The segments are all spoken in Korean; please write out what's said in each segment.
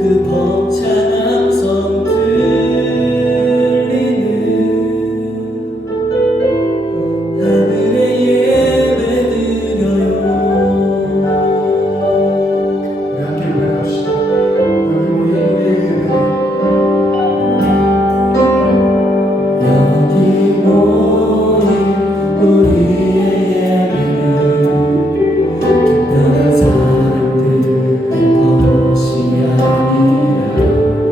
그 벅찬 함성 들리는 하늘에 예배드려요. 우리 함께 고백합시다. 여기 모인 우리의 예배, 여기 모인 우리의 예배는 특별한 사람들의 것이 아니라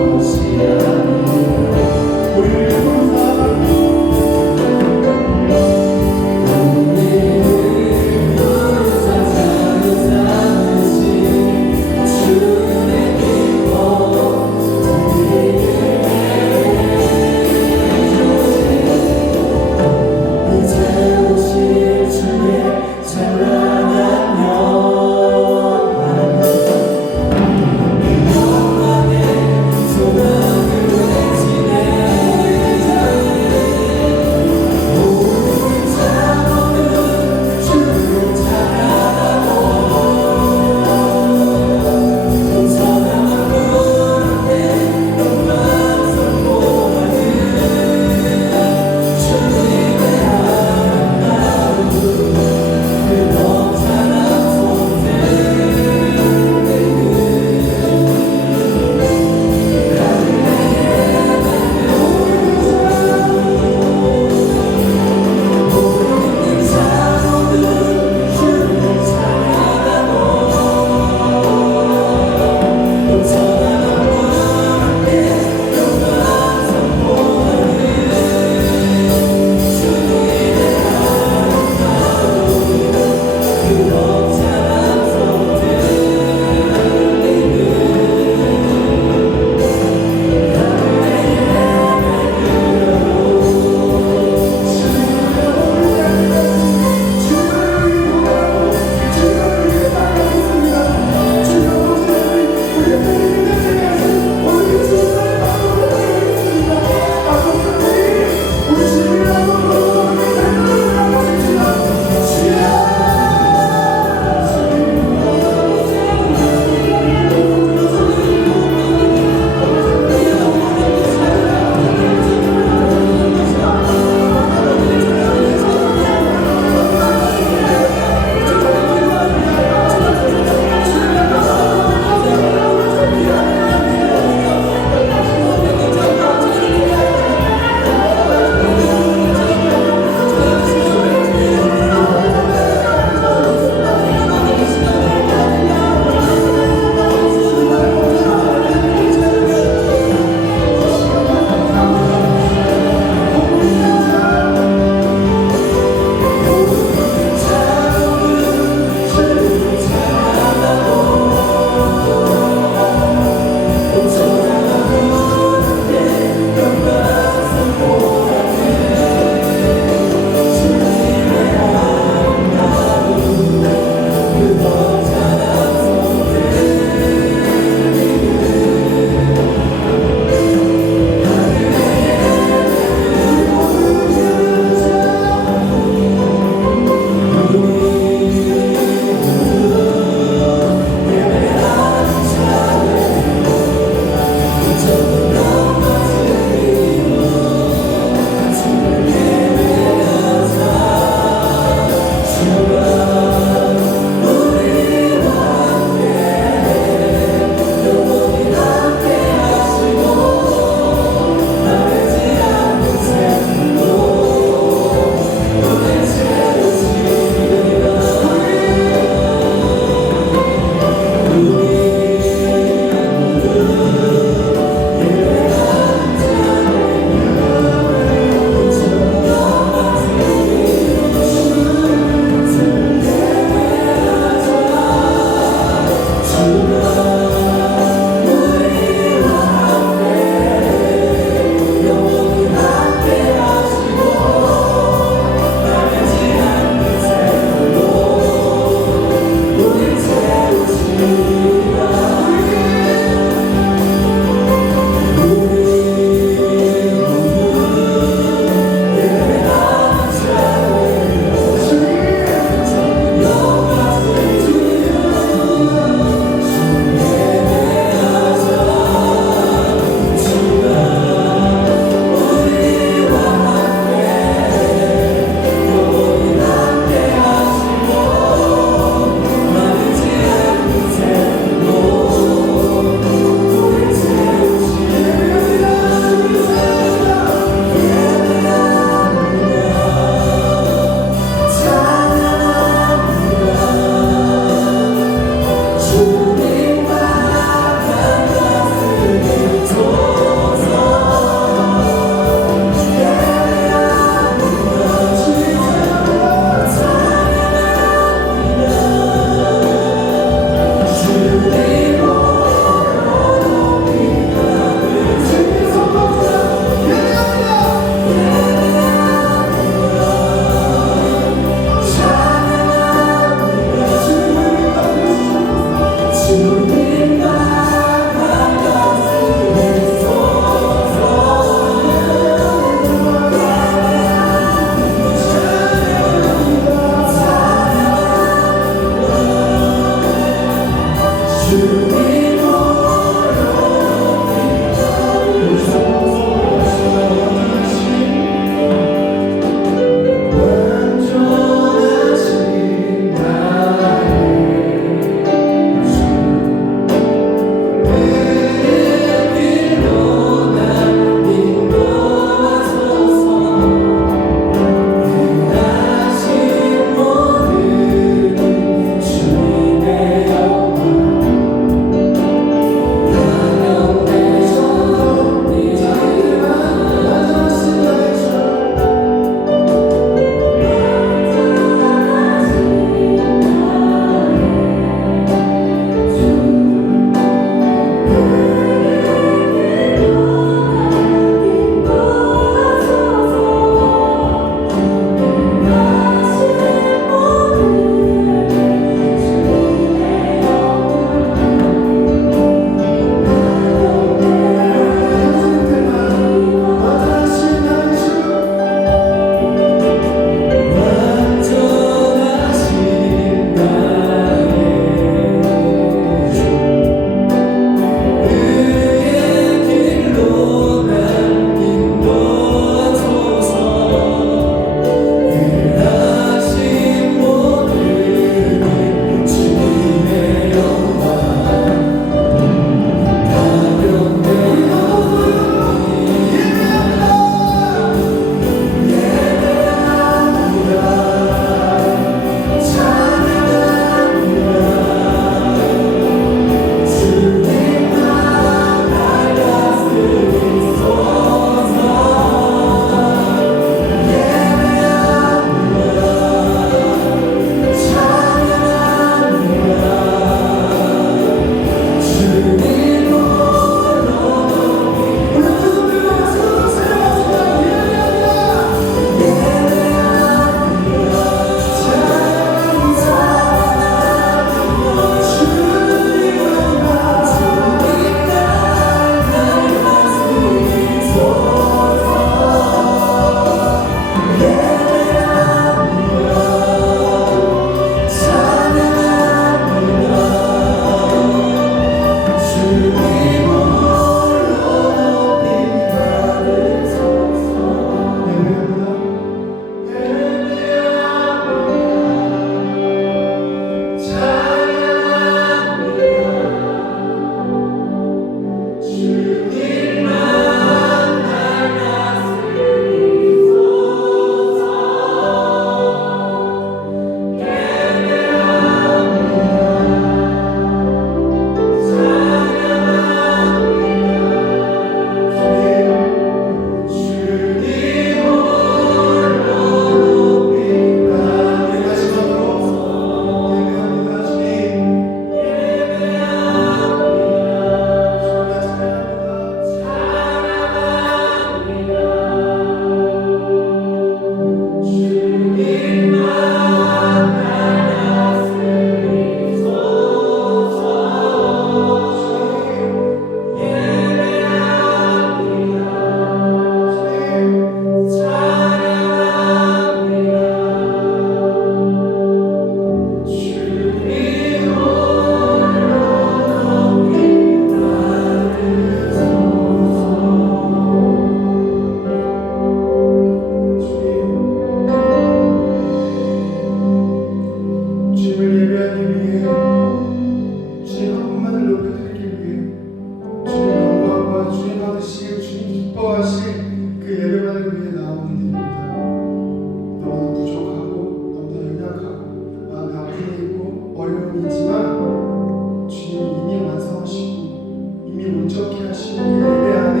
어려움이 있지만 주님이 이미 완성하시고 이미 온전케 하신 그 예배 안에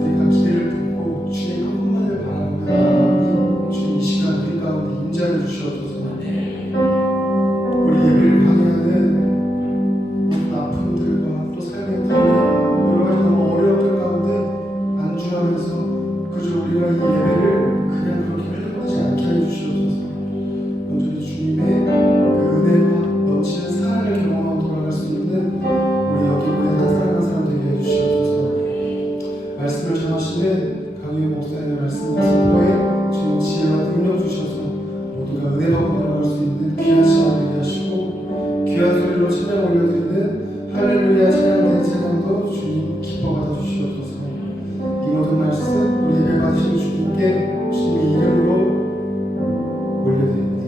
우리가 기회를 듣고 주의 한 분만을 바라보니 주님 이 시간 우리 가운데 임재하여 주시옵소서. 우리 예배를 방해하는 모든 아픔들과 또 삶의 여러 가지 너무 어려움들 가운데 안주하면서 그저 우리가 이 예배를 그냥 그렇게 흘러가지 않게 하여 주시옵소서. 온전히 주님의 그 은혜와 넘치는 사랑을 경험하고 돌아갈 수 있는 우리 여기 모인 한 사람 한 사람 되게 해주시옵소서. 말씀을 전하시는 강유의 목사님의 말씀과 선포에 주님 지혜와 능력 주셔서 모두가 은혜 받고 돌아갈 수 있는 귀한 시간 되게 하시고 귀한 소리로 찬양 올려드리는 할렐루야 찬양된 찬양도 주님 기뻐 받아 주시옵소서. 이 모든 말씀 우리 예배 받으신 주님께 주님의 이름으로 올려드립니다.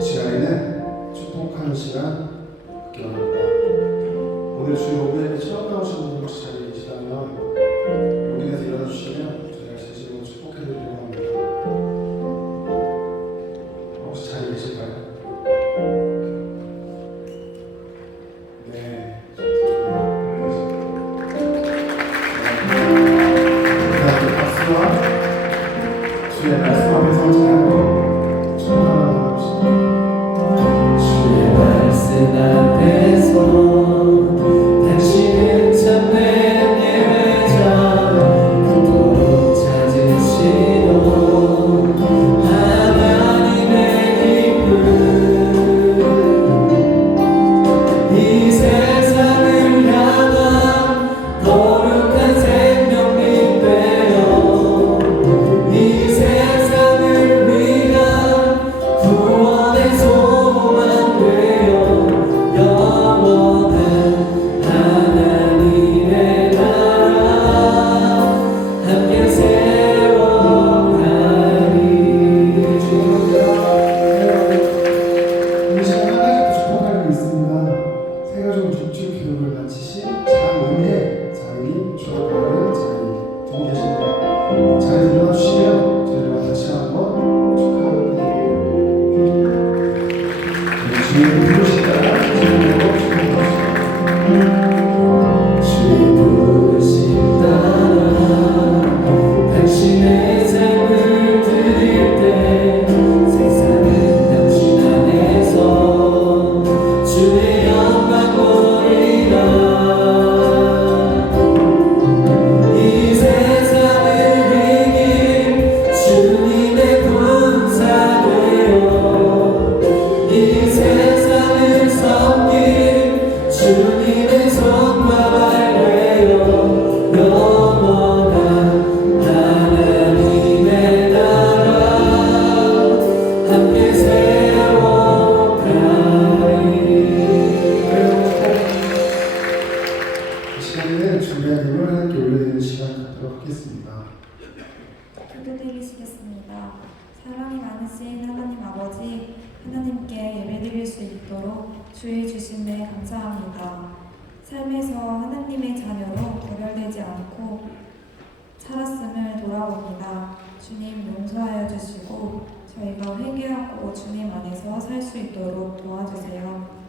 시간에는 축복하는 시간 갖기 원합니다. 오늘 주일 오후에 처음 나오신 분 혹시 자리에 계시다면 용인에서 일어나 주시면 저희가 진심으로 축복해드리려고 합니다. 혹시 자리에 계실까요? 네. 네. 박수와 주의 말씀 앞에서 찬양으로 축복하는 주의 말씀 앞에서 당신은 참된 예배자 그토록 찾으시던 하나님의 이름 이 세상을 향한 거룩한 생명빛 되어 이 세상을 위한 구원의 소망 되어 영원한 하나님의 나라 함께 세워가리. 이 시간 한 가지 더 축복할 게 있습니다. 세 가지 중증 교육을 마치신 장은혜 장님, 주학가는 장님 두 분 계십니다. 자리에 일어나 주시면 저희와 다시 한번 축하합니다. 주님 부르시다가 주님으로 축복합시다. 주의 부르심 따라 당신의 삶을 드릴 때 세상은 당신 안에서 주의 영광 보리라. 이 세상을 이길 주님의 군사 되어 이 세상을 섬길 주님의 손과 발 되어 영원한 하나님의 나라 함께 세워가리. 이 시간에는 준비한 힘을 하나님께 올려드리는 시간 갖도록 하겠습니다. 기도드리시겠습니다. 사랑이 많으신 하나님 아버지, 하나님께 예배드릴 수 있도록 주의 주심에 감사합니다. 삶에서 하나님의 자녀로 구별되지 않고 살았음을 돌아봅니다. 주님 용서하여 주시고 저희가 회개하고 주님 안에서 살 수 있도록 도와주세요.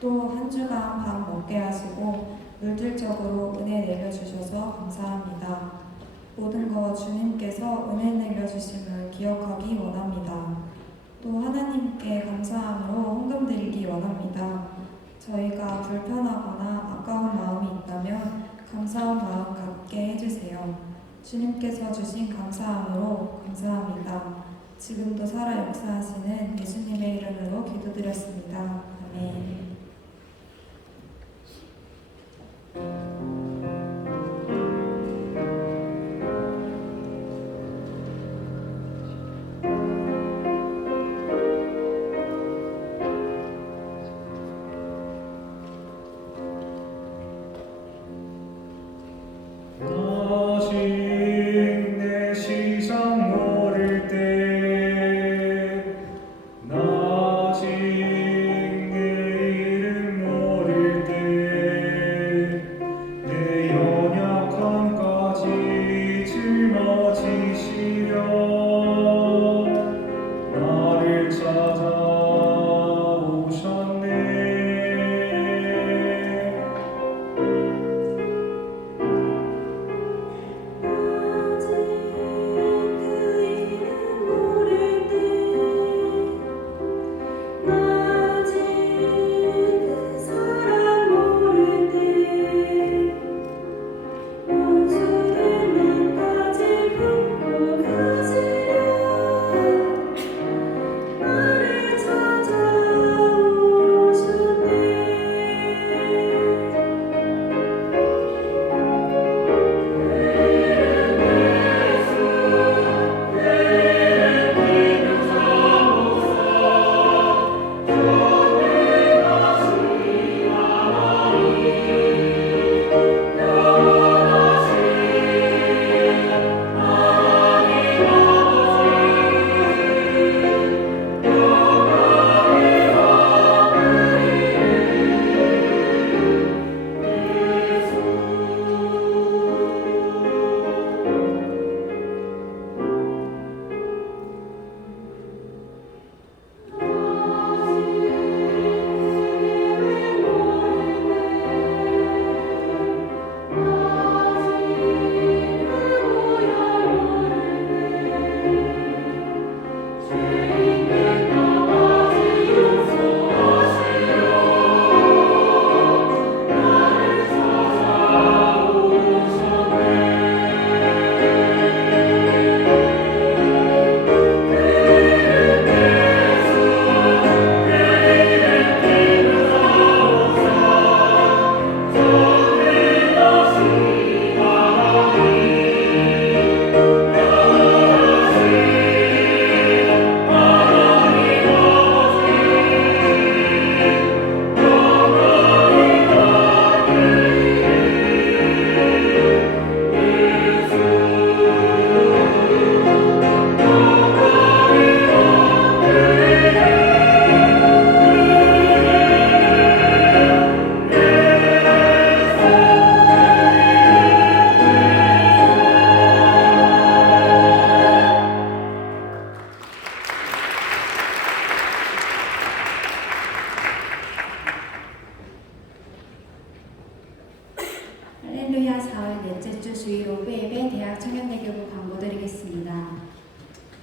또 한 주간 밥 먹게 하시고 물질적으로 은혜 내려주셔서 감사합니다. 모든 것 주님께서 은혜 내려주심을 기억하기 원합니다. 또 하나님께 감사함으로 헌금 드리기 원합니다. 저희가 불편하거나 아까운 마음이 있다면 감사한 마음 갖게 해주세요. 주님께서 주신 감사함으로 감사합니다. 지금도 살아 역사하시는 예수님의 이름으로 기도드렸습니다. 아멘. 내 시선 모를 때 나직 내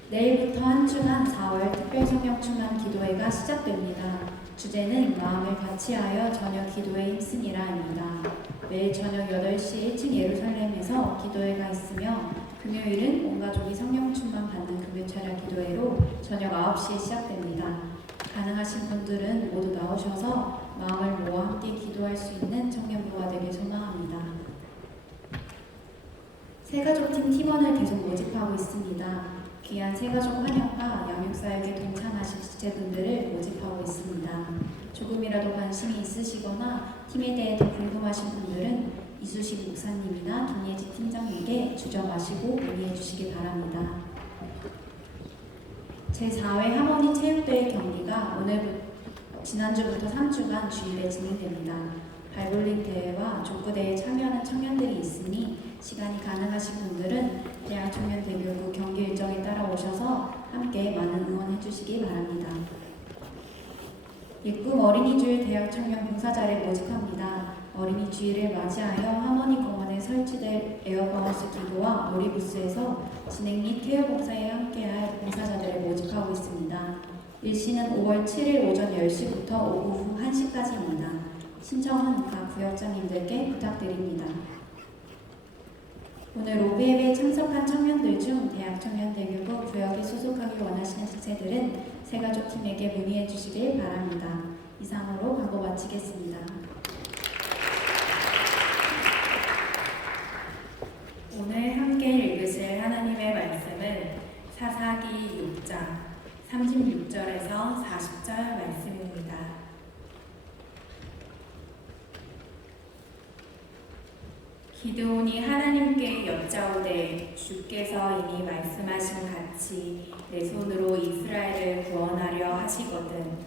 내일부터 한 주간 4월 특별 성령 충만 기도회가 시작됩니다. 주제는 마음을 같이하여 저녁 기도에 힘쓰니라입니다. 매일 저녁 8시 1층 예루살렘에서 기도회가 있으며 금요일은 온 가족이 성령 충만 받는 금요철야 기도회로 저녁 9시에 시작됩니다. 가능하신 분들은 모두 나오셔서 마음을 모아 함께 기도할 수 있는 청년부가 되길 소망합니다. 새가족팀 팀원을 계속 모집하고 있습니다. 귀한 새가족 환영과 양육사역에 동참하실 지체분들을 모집하고 있습니다. 조금이라도 관심이 있으시거나 팀에 대해 더 궁금하신 분들은 이수식 목사님이나 김예지 팀장님께 주저마시고 문의해 주시기 바랍니다. 제4회 하모니 체육대회 경기가 지난주부터 3주간 주일에 진행됩니다. 발볼링 대회와 족구대회에 참여하는 청년들이 있으니 시간이 가능하신 분들은 대학청년대교구 경기 일정에 따라 오셔서 함께 많은 응원해 주시기 바랍니다. 예꿈 어린이주일 대학청년 봉사자를 모집합니다. 어린이주일을 맞이하여 하모니 공원에 설치될 에어바운스 기구와 놀이부스에서 진행 및 케어 봉사에 함께할 봉사자들을 모집하고 있습니다. 일시는 5월 7일 오전 10시부터 오후 후 1시까지입니다. 신청은 각 구역장님들께 부탁드립니다. 오늘 로브 예배에 참석한 청년들 중 대학청년대교구 구역에 소속하기 원하시는 지체들은 새가족팀에게 문의해 주시길 바랍니다. 이상으로 광고 마치겠습니다. 오늘 함께 읽으실 하나님의 말씀은 사사기 6장 36절에서 40절 말씀입니다. 기드온이 하나님께 여짜오되 주께서 이미 말씀하신 같이 내 손으로 이스라엘을 구원하려 하시거든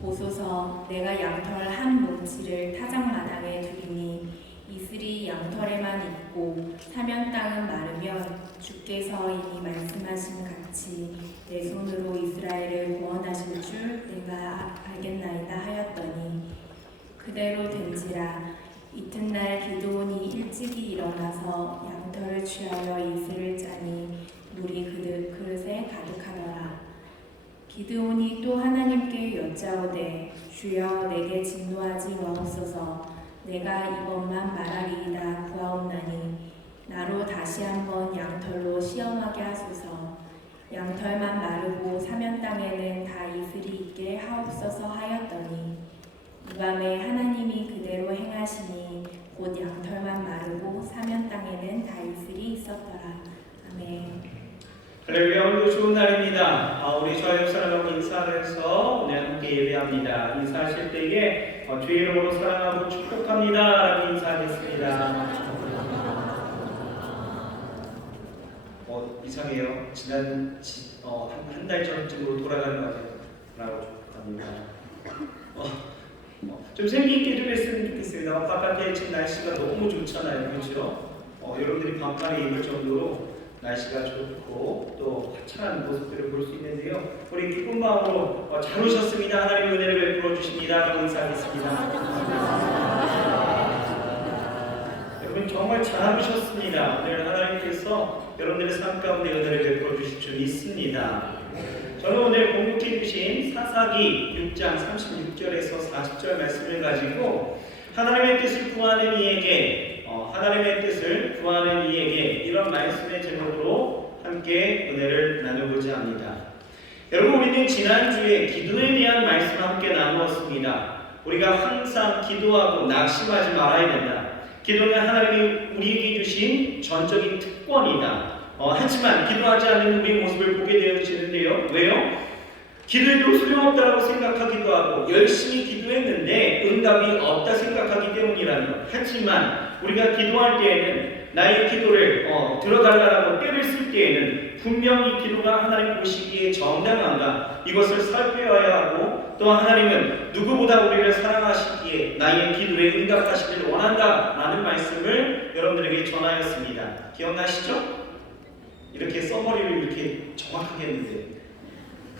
보소서 내가 양털 한 뭉치를 타작마당에 두리니 이슬이 양털에만 있고 사면 땅은 마르면 주께서 이미 말씀하신 같이 내 손으로 이스라엘을 구원하실 줄 내가 알겠나이다 하였더니 그대로 된지라 이튿날 기드온이 일찍이 일어나서 양털을 취하여 이슬을 짜니 물이 그릇에 가득하더라. 기드온이 또 하나님께 여짜오되 주여 내게 진노하지 마옵소서 내가 이것만 말하리이다 구하옵나니 나로 다시 한번 양털로 시험하게 하소서 양털만 마르고 사면 땅에는 다 이슬이 있게 하옵소서 하였더니 이 밤에 하나님이 그대로 행하시니 곧 양털만 마르고 사면 땅에는 다 이슬이 있었더라. 아멘. 할렐루야. 오늘도 좋은 날입니다. 우리 저녁 사랑하고 인사하면서 오늘 함께 예배합니다. 인사하실 때에 주의 이름으로 사랑하고 축복합니다 라고 인사하겠습니다. 이상해요. 지난 한 달 전쯤으로 돌아가는 것 같아요. 라고 축복합니다. 좀 생기있게 좀 했으면 좋겠습니다. 바깥에 지금 날씨가 너무 좋잖아요. 그렇죠? 여러분들이 반팔에 입을 정도로 날씨가 좋고 또 화창한 모습들을 볼 수 있는데요. 우리 기쁜 마음으로 잘 오셨습니다. 하나님의 은혜를 베풀어 주십니다. 라고 인사하겠습니다. 여러분 정말 잘 오셨습니다. 오늘 하나님께서 여러분들의 삶 가운데 은혜를 베풀어 주실 줄 믿습니다. 저는 오늘 공독해 주신 사사기 6장 36절에서 40절 말씀을 가지고 하나님의 뜻을 구하는 이에게 하나님의 뜻을 구하는 이에게 이런 말씀의 제목으로 함께 은혜를 나누고자 합니다. 여러분 우리는 지난주에 기도에 대한 말씀을 함께 나누었습니다. 우리가 항상 기도하고 낙심하지 말아야 된다. 기도는 하나님이 우리에게 주신 전적인 특권이다. 하지만 기도하지 않는 우리의 모습을 보게 되어지는데요. 왜요? 기도해도 소용없다고 생각하기도 하고 열심히 기도했는데 응답이 없다 생각하기 때문이라는 것. 하지만 우리가 기도할 때에는 나의 기도를 들어달라고 때를 쓸 때에는 분명히 기도가 하나님 보시기에 정당한가 이것을 살펴야 하고 또 하나님은 누구보다 우리를 사랑하시기에 나의 기도에 응답하시기를 원한다라는 말씀을 여러분들에게 전하였습니다. 기억나시죠? 이렇게 써머리를 이렇게 정확하게 했는데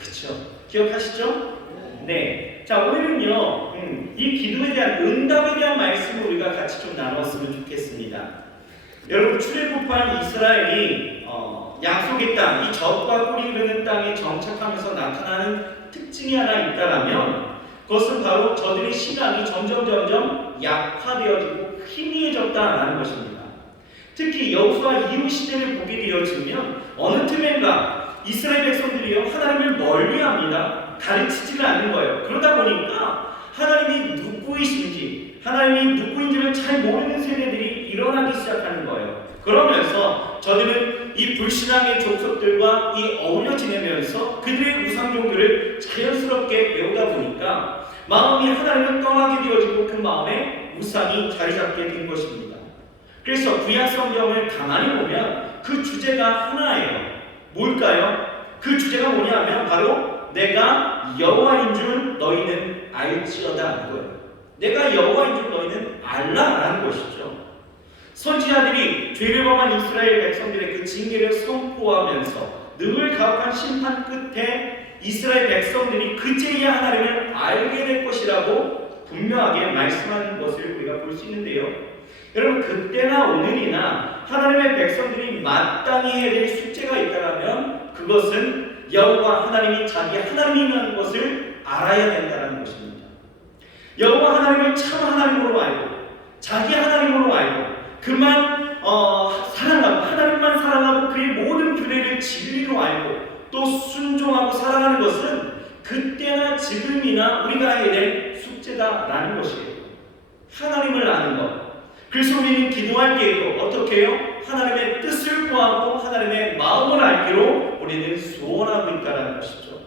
그렇죠? 기억하시죠? 네. 자 오늘은요 이 기도에 대한 응답에 대한 말씀을 우리가 같이 좀 나눴으면 좋겠습니다. 여러분 출애굽한 이스라엘이 약속의 땅, 이 젖과 꿀이 흐르는 땅에 정착하면서 나타나는 특징이 하나 있다라면 그것은 바로 저들의 신앙이 점점 약화되어지고 희미해졌다라는 것입니다. 특히 여호수아 이후 시대를 보게 되어지면 어느 틈엔가 이스라엘 백성들이요 하나님을 멀리합니다. 가르치지를 않는 거예요. 그러다 보니까 하나님이 누구이신지, 하나님이 누구인지를 잘 모르는 세대들이 일어나기 시작하는 거예요. 그러면서 저들은 이 불신앙의 족속들과 어울려 지내면서 그들의 우상종교를 자연스럽게 배우다 보니까 마음이 하나님을 떠나게 되어지고 그 마음에 우상이 자리 잡게 된 것입니다. 그래서 구약 성경을 가만히 보면 그 주제가 하나예요. 뭘까요? 그 주제가 뭐냐면 바로 내가 여호와인 줄 너희는 알지어다 이거예요. 내가 여호와인 줄 너희는 알라라는 것이죠. 선지자들이 죄를 범한 이스라엘 백성들의 그 징계를 선포하면서 늘 가혹한 심판 끝에 이스라엘 백성들이 그제야 하나님을 알게 될 것이라고 분명하게 말씀하는 것을 우리가 볼 수 있는데요. 여러분 그때나 오늘이나 하나님의 백성들이 마땅히 해야 될 숙제가 있다면 그것은 여호와 하나님이 자기 하나님이라는 것을 알아야 된다는 것입니다. 여호와 하나님을 참 하나님으로 알고 자기 하나님으로 알고 그만 사랑하고 하나님만 사랑하고 그의 모든 규례를 진리로 알고 또 순종하고 살아가는 것은 그때나 지금이나 우리가 해야 될 숙제다라는 것이에요. 하나님을 아는 것. 그래서 우리는 기도할 때에도 어떻게 해요? 하나님의 뜻을 구하고 하나님의 마음을 알기로 우리는 소원하고 있다는 것이죠.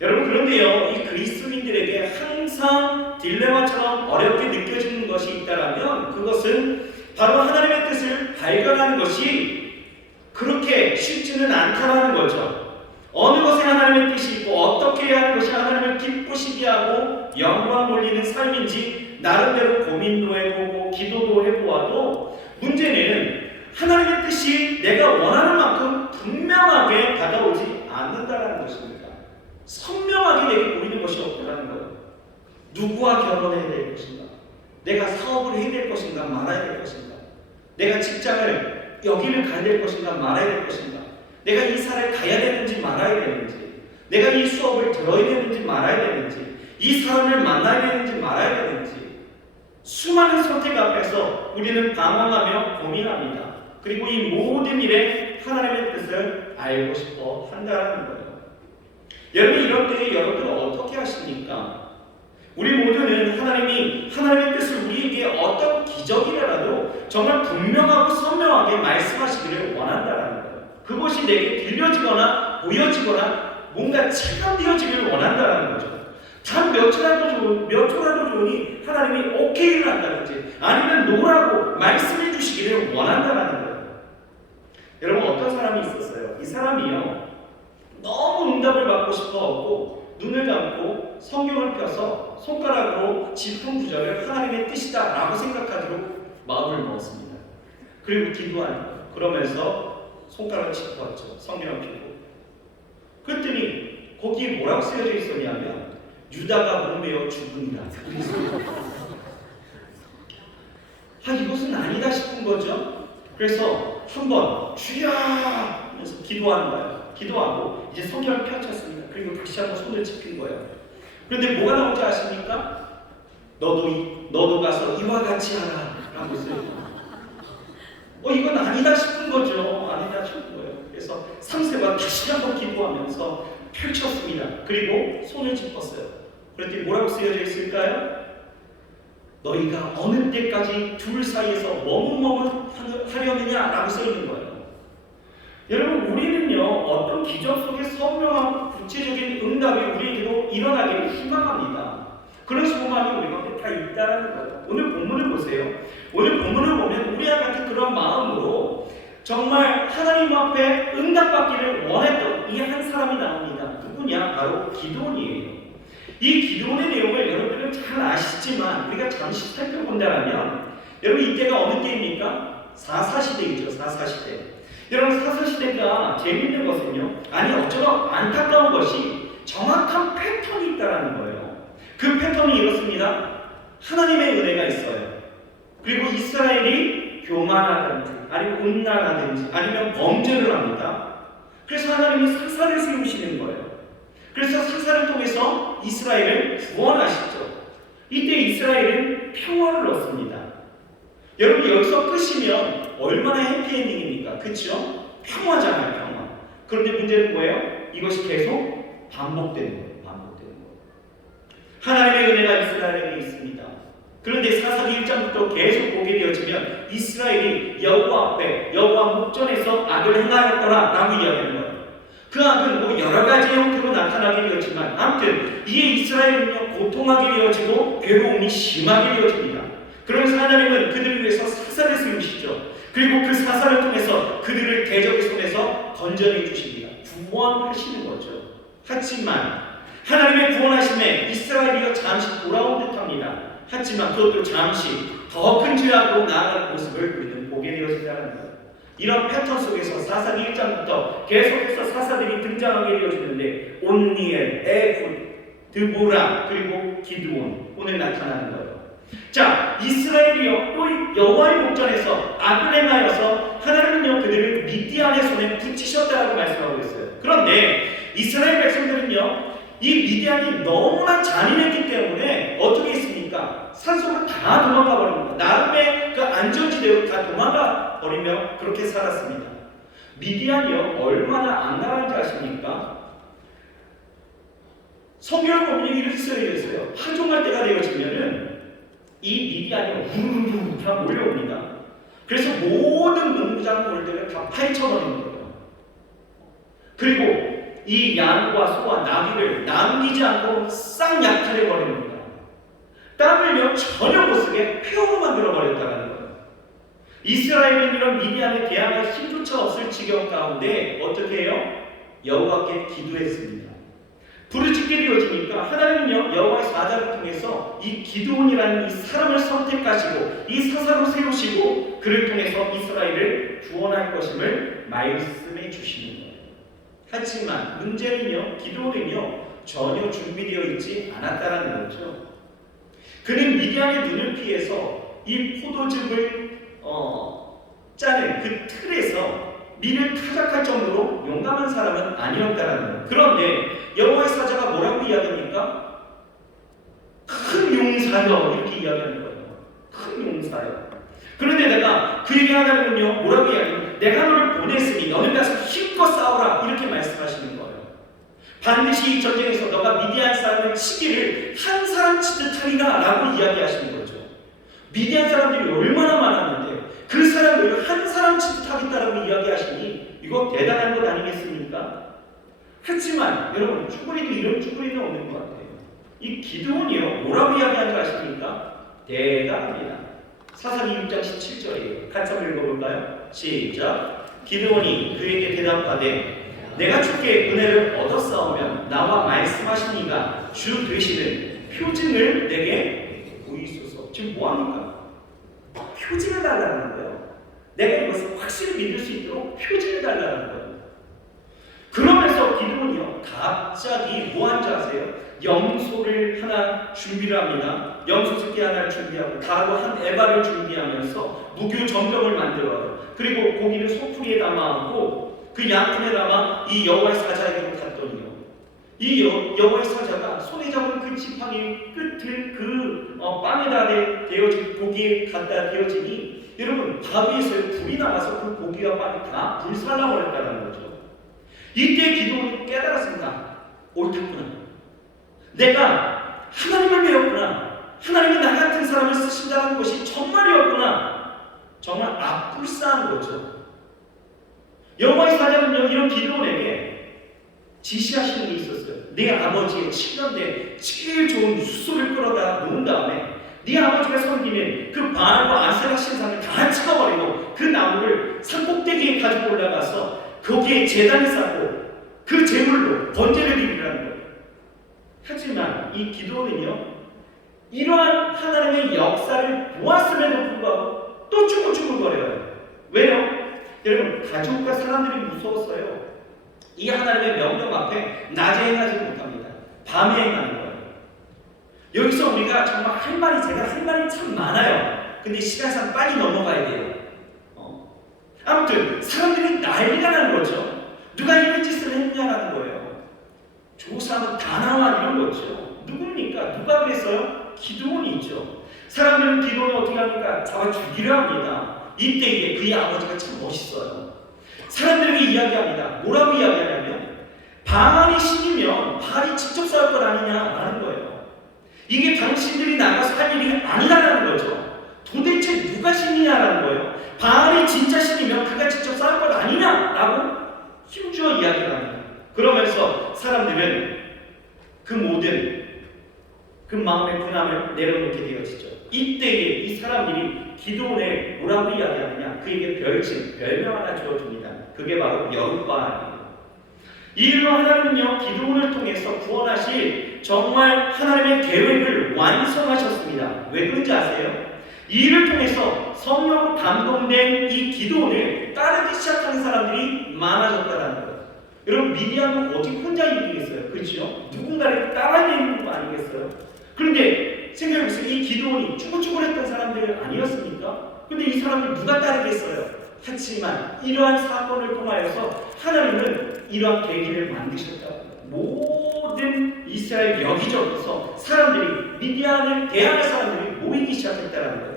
여러분 그런데요, 이 그리스도인들에게 항상 딜레마처럼 어렵게 느껴지는 것이 있다면 그것은 바로 하나님의 뜻을 발견하는 것이 그렇게 쉽지는 않다는 거죠. 어느 것에 하나님의 뜻이 있고 어떻게 해야 하는 것이 하나님을 기쁘시게 하고 영광 돌리는 삶인지 나름대로 고민도 해보고 기도도 해보아도 문제는 하나님의 뜻이 내가 원하는 만큼 분명하게 다가오지 않는다는 것입니다. 선명하게 내게 보이는 것이 없다는 거예요. 누구와 결혼해야 될 것인가? 내가 사업을 해야 될 것인가 말아야 될 것인가? 내가 직장을 여기를 가야 될 것인가 말아야 될 것인가? 내가 이사를 가야 되는지 말아야 되는지, 내가 이 수업을 들어야 되는지 말아야 되는지, 이 사람을 만나야 되는지 말아야 되는지 수많은 선택 앞에서 우리는 방황하며 고민합니다. 그리고 이 모든 일에 하나님의 뜻을 알고 싶어 한다는 거예요. 여러분 이럴 때 여러분은 어떻게 하십니까? 우리 모두는 하나님의 뜻을 우리에게 어떤 기적이라도 정말 분명하고 선명하게 말씀하시기를 원한다는 거예요. 그것이 내게 들려지거나 보여지거나 뭔가 체감되어지기를 원한다는 거죠. 단 몇 초라도 좋으니 하나님이 오케이를 한다든지 아니면 노라고 말씀해 주시기를 원한다는 거예요. 여러분 어떤 사람이 있었어요. 이 사람이요 너무 응답을 받고 싶어하고 눈을 감고 성경을 펴서 손가락으로 짚은 구절을 하나님의 뜻이다 라고 생각하기로 마음을 먹었습니다. 그리고 기도하는 거예요. 그러면서 손가락을 짚었죠. 성경을 펴고 그랬더니 거기에 뭐라고 쓰여져 있었냐면 유다가 몸매어 죽으니라. 이것은 아니다 싶은 거죠. 그래서 한번 주여 하면서 기도하는 거예요. 기도하고 이제 성경을 펼쳤습니다. 그리고 다시 한번 손을 짚힌 거예요. 그런데 뭐가 나오지 아십니까? 너도 가서 이와 같이 하라 라고 써요. 이건 아니다 싶은 거죠. 아니다 싶은 거예요. 그래서 3세가 다시 한번 기도하면서 펼쳤습니다. 그리고 손을 짚었어요. 그랬더니 뭐라고 쓰여져 있을까요? 너희가 어느 때까지 둘 사이에서 머뭇머뭇하려느냐 라고 써있는 거예요. 여러분 우리는요 어떤 기적 속에 선명하고 구체적인 응답이 우리에게도 일어나기를 희망합니다. 그런 소망이 우리 가운데 다 있다는 거예요. 오늘 본문을 보세요. 오늘 본문을 보면 우리와 같은 그런 마음으로 정말 하나님 앞에 응답받기를 원했던 이 한 사람이 나옵니다. 누구냐? 바로 기드온이에요. 이 기드온의 내용을 여러분들은 잘 아시지만 우리가 잠시 살펴본다면 여러분 이때가 어느 때입니까? 사사시대이죠. 사사시대. 여러분 사사시대가 재밌는 것은요 어쩌면 안타까운 것이 정확한 패턴이 있다는 거예요. 그 패턴이 이렇습니다. 하나님의 은혜가 있어요. 그리고 이스라엘이 교만하든지 아니면 음란하든지 아니면 범죄를 합니다. 그래서 하나님이 사사를 세우시는 거예요. 그래서 사사를 통해서 이스라엘을 구원하시죠. 이때 이스라엘은 평화를 얻습니다. 여러분 여기서 끝이면 얼마나 해피엔딩입니까? 그렇죠? 평화잖아요. 평화. 그런데 문제는 뭐예요? 이것이 계속 반복되는 거예요. 반복되는 거예요. 하나님의 은혜가 이스라엘에게 있습니다. 그런데 사사기 1장부터 계속 보게 되어지면 이스라엘이 여호와 앞에 여호와 목전에서 악을 행하였더라라고 이야기하는 거예요. 그 악은 뭐 여러 가지 형태로 나타나게 되었지만 아무튼 이에 이스라엘은요 고통하게 되어지고 괴로움이 심하게 되어집니다. 그러면서 하나님은 그들을 위해서 사사를 세우시죠. 그리고 그 사사를 통해서 그들을 대적의 손에서 건져내 주십니다. 구원하시는 거죠. 하지만 하나님의 구원하심에 이스라엘이요 잠시 돌아온 듯합니다. 하지만 그것도 잠시 더 큰 죄악으로 나아가는 모습을 우리는 보게 되어진다는 거예요. 이런 패턴 속에서 사사기 1장부터 계속해서 사사들이 등장하게 되어지는데 온니엘, 에훗, 드보라 그리고 기드온 오늘 나타나는 거예요. 자, 이스라엘이요 또 여호와의 목전에서 악을 행하여서 하나님은요 그들을 미디안의 손에 붙이셨다라고 말씀하고 있어요. 그런데 이스라엘 백성들은요 이 미디안이 너무나 잔인했기 때문에 어떻게 했습니까? 산속으로 다 도망가 버립니다. 나름의 그 안전지대로 다 도망가 버리며 그렇게 살았습니다. 미디안이요 얼마나 악랄한지 아십니까? 성경을 보면 이렇게 쓰여있어요. 파종할 때가 되어지면은 이 미디안이 우르르르 다 몰려옵니다. 그래서 모든 농장 돌들을 다 파헤쳐버리는 거예요. 그리고 이 양과 소와 나귀를 남기지 않고 싹 약탈해버리는 거예요. 땅을요 전혀 못쓰게 폐허로 만들어버렸다는 거예요. 이스라엘은 이런 미디안에 대항할 힘조차 없을 지경 가운데 어떻게 해요? 여호와께 기도했습니다. 부르짖게 되어지니까 하나님은요 여호와의 사자를 통해서 이 기드온이라는 이 사람을 선택하시고 이 사사로 세우시고 그를 통해서 이스라엘을 구원할 것임을 말씀해 주시는 거예요. 하지만 문제는요 기드온은요 전혀 준비되어 있지 않았다는 거죠. 그는 미디안의 눈을 피해서 이 포도즙을 짜는 그 틀에서 밀을 타작할 정도로 용감한 사람은 아니었다라는 거예요. 그런데 여호와의 사자가 뭐라고 이야기합니까? 큰 용사여 이렇게 이야기하는 거예요. 큰 용사여. 그런데 내가 그에게 하나님은요 뭐라고 이야기해요? 내가 너를 보냈으니 너는 가서 힘껏 싸우라 이렇게 말씀하시는 거예요. 반드시 이 전쟁에서 너가 미디안 사람을 치기를 한 사람 치듯 하리라 라고 이야기하시는 거죠. 미디안 사람들이 얼마나 많았는데 그 사람들을 한 사람 치듯 하겠다라고 이야기하시니 이거 대단한 것 아니겠습니까? 하지만 여러분 쭈구리도 이런 쭈구리는 없는 것 같아요. 이 기드온이요 뭐라고 이야기하는 줄 아십니까? 대단합니다. 사사기 6장 17절이에요. 같이 한번 읽어볼까요? 시작. 기드온이 그에게 대답하되 내가 주께 은혜를 얻었사오면 나와 말씀하신 이가 주 되시는 표징을 내게 보이소서. 지금 뭐합니까? 표징을 달라는 거예요. 내가 이것을 확실히 믿을 수 있도록 표징을 달라는 거예요. 그러면서 기드온이요 갑자기 뭐한 줄 아세요? 염소를 하나 준비를 합니다. 염소 새끼 하나를 준비하고 가루 한 에바를 준비하면서 무교 전병을 만들어요. 그리고 고기를 소풀이에 담아하고 그 양푼에 담아 이 여호와의 사자에게로 갔더니요 이 여호와의 사자가 손에 잡은 그 지팡이 끝을 그 빵에다 대어진 고기에 갖다 대어지니 여러분 바위에서 불이 나와서 그 고기와 빵이 다 불살라버렸다는 거죠. 이때 기도원이 깨달았습니다. 옳다구나. 내가 하나님을 배웠구나. 하나님이 나 같은 사람을 쓰신다는 것이 정말이었구나. 정말 압불사한 거죠. 여호와의 사자는요 이런 기드온에게 지시하시는 게 있었어요. 네 아버지의 7년대 제일 좋은 숫소를 끌어다 놓은 다음에 네 아버지가 섬기는 그 바알과 아세라 신상을 다 찍어버리고 그 나무를 산꼭대기에 가지고 올라가서 거기에 제단을 쌓고 그 제물로 번제를 드리라는 거예요. 하지만 이 기드온은요 이러한 하나님의 역사를 보았음에도 불구하고 또 쭈글쭈글거려요. 왜요? 여러분 가족과 사람들이 무서웠어요. 이 하나님의 명령 앞에 낮에 행하지 못합니다. 밤에 행하는 거예요. 여기서 우리가 정말 제가 할 말이 참 많아요. 근데 시간상 빨리 넘어가야 돼요. 아무튼 사람들이 난리가 나는 거죠. 누가 이런 짓을 했냐라는 거예요. 조사하면 다 나와 이런 거죠. 누굽니까? 누가 그랬어요? 기드온이 있죠. 사람들은 기드온을 어떻게 합니까? 잡아 죽이려 합니다. 이때에 그의 아버지가 참 멋있어요. 사람들에게 이야기합니다. 뭐라고 이야기하냐면 바알이 신이면 바알이 직접 싸울 것 아니냐라는 거예요. 이게 당신들이 나가서 할 일이 아니라는 거죠. 도대체 누가 신이냐라는 거예요. 바알이 진짜 신이면 그가 직접 싸울 것 아니냐라고 힘주어 이야기를 합니다. 그러면서 사람들은 그 모든 그 마음의 분함을 내려놓게 되어지죠. 이때에 이 사람들이 기드온을 뭐라고 이야기하느냐, 그에게 별명 하나 주어줍니다. 그게 바로 여룻바알이에요. 이 일로 하나님은요, 기드온을 통해서 구원하실 정말 하나님의 계획을 완성하셨습니다. 왜 그런지 아세요? 이 일을 통해서 성령으로 감동된 이 기드온을 따르기 시작하는 사람들이 많아졌다는 거예요. 여러분, 미디안은 어디 혼자 이기겠어요? 그렇죠? 누군가를 따라야 되는 거 아니겠어요? 그런데 생각해보세요. 이 기드온이 쭈글쭈글했던 사람들 아니었습니까? 근데 이 사람을 누가 따르겠어요? 하지만 이러한 사건을 통하여서 하나님은 이러한 계기를 만드셨다고. 모든 이스라엘 여기저기서 사람들이, 미디안을 대항할 사람들이 모이기 시작했다는 거예요.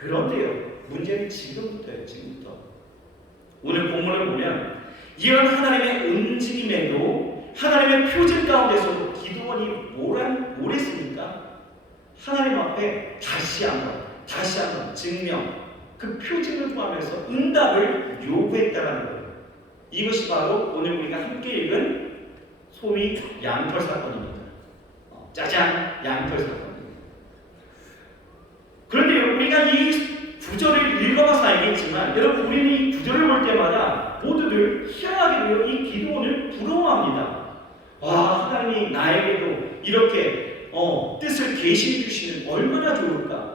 그런데요, 문제는 지금부터예요. 지금부터. 오늘 본문을 보면 이런 하나님의 움직임에도 하나님의 표징 가운데서도 기드온이 뭘 했습니까? 하나님 앞에 다시 한번 증명, 그 표징을 구하면서 응답을 요구했다는 거예요. 이것이 바로 오늘 우리가 함께 읽은 소위 양털 사건입니다. 짜잔, 양털 사건입니다. 그런데 우리가 이 구절을 읽어봐서 알겠지만, 여러분, 우리는 이 구절을 볼 때마다 모두들 희한하게도 이 기드온을 부러워합니다. 와, 하나님이 나에게도 이렇게 뜻을 계시해 주시면 얼마나 좋을까.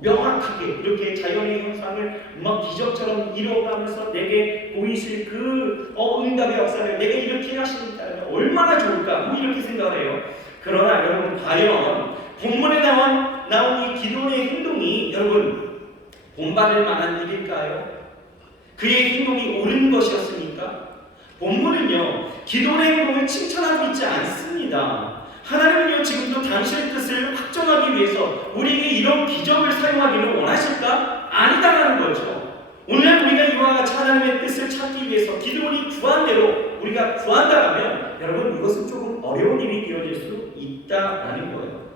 명확하게 이렇게 자연의 현상을 막 기적처럼 이뤄가면서 내게 보이실 그 응답의 역사를 내가 이렇게 하시니까 얼마나 좋을까. 뭐 이렇게 생각을 해요. 그러나 여러분, 과연 본문에 나온 이 기드온의 행동이 여러분 본받을 만한 일일까요? 그의 행동이 옳은 것이었습니까? 본문은요, 기드온의 행동을 칭찬하고 있지 않습니다. 하나님은요, 지금도 당신의 뜻을 확정하기 위해서 우리에게 이런 기적을 사용하기를 원하실까? 아니다라는 거죠. 오늘 우리가 이와 같이 하나님의 뜻을 찾기 위해서 기드온이 구한 대로 우리가 구한다면 여러분, 이것은 조금 어려운 일이 되어질 수 있다라는 거예요.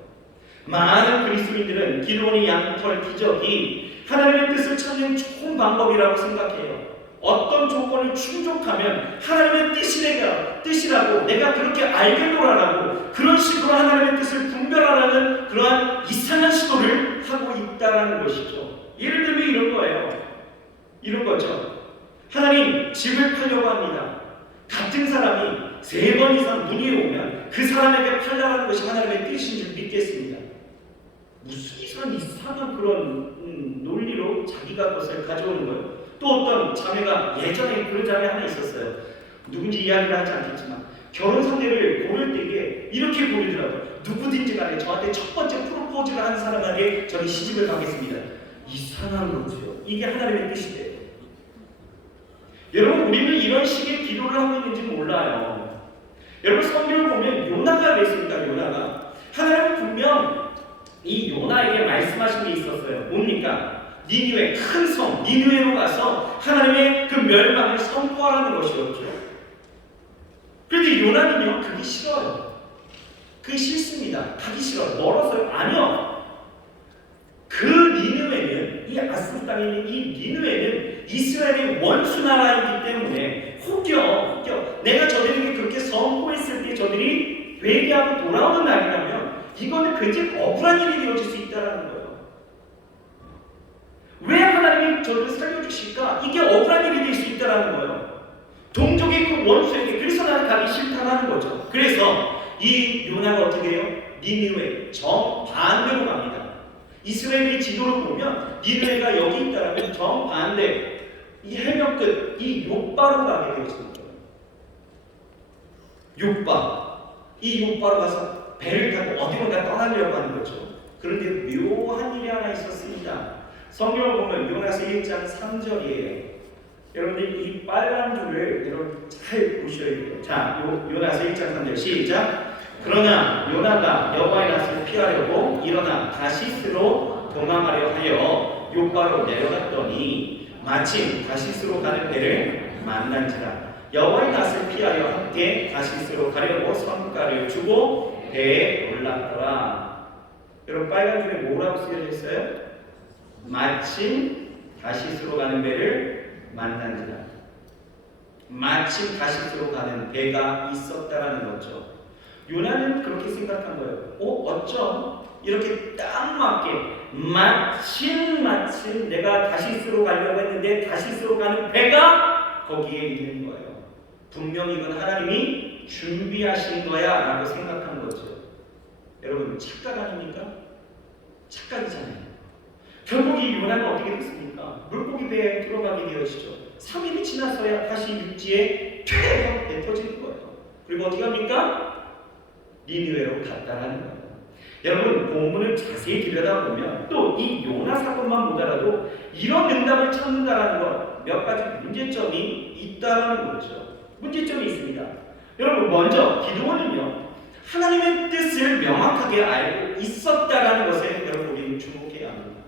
많은 그리스도인들은 기드온의 양털 기적이 하나님의 뜻을 찾는 좋은 방법이라고 생각해요. 어떤 조건을 충족하면 하나님의 뜻이라고 내가 그렇게 알겠노라라고 그런 식으로 하나님의 뜻을 분별하라는 그러한 이상한 시도를 하고 있다는 것이죠. 예를 들면 이런 거예요. 이런 거죠. 하나님, 집을 팔려고 합니다. 같은 사람이 3번 이상 문의 오면 그 사람에게 팔라는 것이 하나님의 뜻인 줄 믿겠습니다. 무슨 이상한 그런 논리로 자기가 것을 가져오는 거예요. 또 어떤 자매가, 예전에 그런 자매 하나 있었어요. 누군지 이야기를 하지 않겠지만 결혼 상대를 고를 때에 이렇게 고르더라고요. 누구든지 간에 저한테 첫 번째 프로포즈를 하는 사람에게 저는 시집을 가겠습니다. 이상한 거죠. 이게 하나님의 뜻이래요. 여러분, 우리는 이런 식의 기도를 하고 있는지 몰라요. 여러분, 성경을 보면 요나가 그랬습니다. 요나가 하나님은 분명 이 요나에게 말씀하신 게 있었어요. 뭡니까? 니느웨, 큰 성 니느웨로 가서 하나님의 그 멸망을 선포하라는 것이었죠. 그런데 요나는요, 그게 싫어요. 그게 싫습니다. 가기 싫어요. 멀어서요? 아니요. 그 니느웨는, 이 아스루 땅에 있는 이 니느웨는 이스라엘의 원수 나라이기 때문에 혹여 내가 저들에게 그렇게 선포했을 때 저들이 회개하고 돌아오는 날이라면 이거는 굉장히 억울한 일이 되어질 수 있다는 거예요. 왜 하나님이 저를 살려주실까? 이게 억울한 일이 될 수 있다는 거예요. 동족의 그 원수에게. 그래서 나는 가기 싫다는 거죠. 그래서 이 요나가 어떻게 해요? 니느웨 정반대로 갑니다. 이스라엘의 지도를 보면 니느웨가 여기 있다면 정반대, 이 해변 끝, 이 욥바로 가게 되었습니다. 욥바, 이 욥바로 가서 배를 타고 어디론가 떠나려고 하는 거죠. 그런데 묘한 일이 하나 있었습니다. 성경을 보면 요나서 1장 3절이에요. 여러분들 이 빨간 줄을 여러분 잘 보셔야 돼요. 자, 요나서 1장 3절 시작. 그러나 요나가 여호와의 낯을 피하려고 일어나 다시스로 도망하려 하여 요바로 내려갔더니 마침 다시스로 가는 배를 만난지라. 여호와의 낯을 피하여 함께 다시스로 가려고 성과를 주고 배에 올랐더라. 여러분 빨간 줄에 뭐라고 쓰여져 있어요? 마침 다시스로 가는 배를 만난지라. 마침 다시스로 가는 배가 있었다라는 거죠. 요나는 그렇게 생각한 거예요. 어쩜 이렇게 딱 맞게 마침 내가 다시스로 가려고 했는데 다시스로 가는 배가 거기에 있는 거예요. 분명히 이건 하나님이 준비하신 거야 라고 생각한 거죠. 여러분 착각 아닙니까? 착각이잖아요. 결국 이 요나가 어떻게 됐습니까? 물고기 배에 들어가게 되어지죠. 3일이 지나서야 다시 육지에 폐가 뱉어지는 거예요. 그리고 어떻게 합니까? 니느웨로 갔다라는 거예요. 여러분 본문을 자세히 들여다보면 또 이 요나 사건만 보더라도 이런 응답을 찾는다라는 것 몇 가지 문제점이 있다라는 거죠. 문제점이 있습니다. 여러분 먼저 기도원은요 하나님의 뜻을 명확하게 알고 있었다라는 것에 여러분 우리는 주목해야 합니다.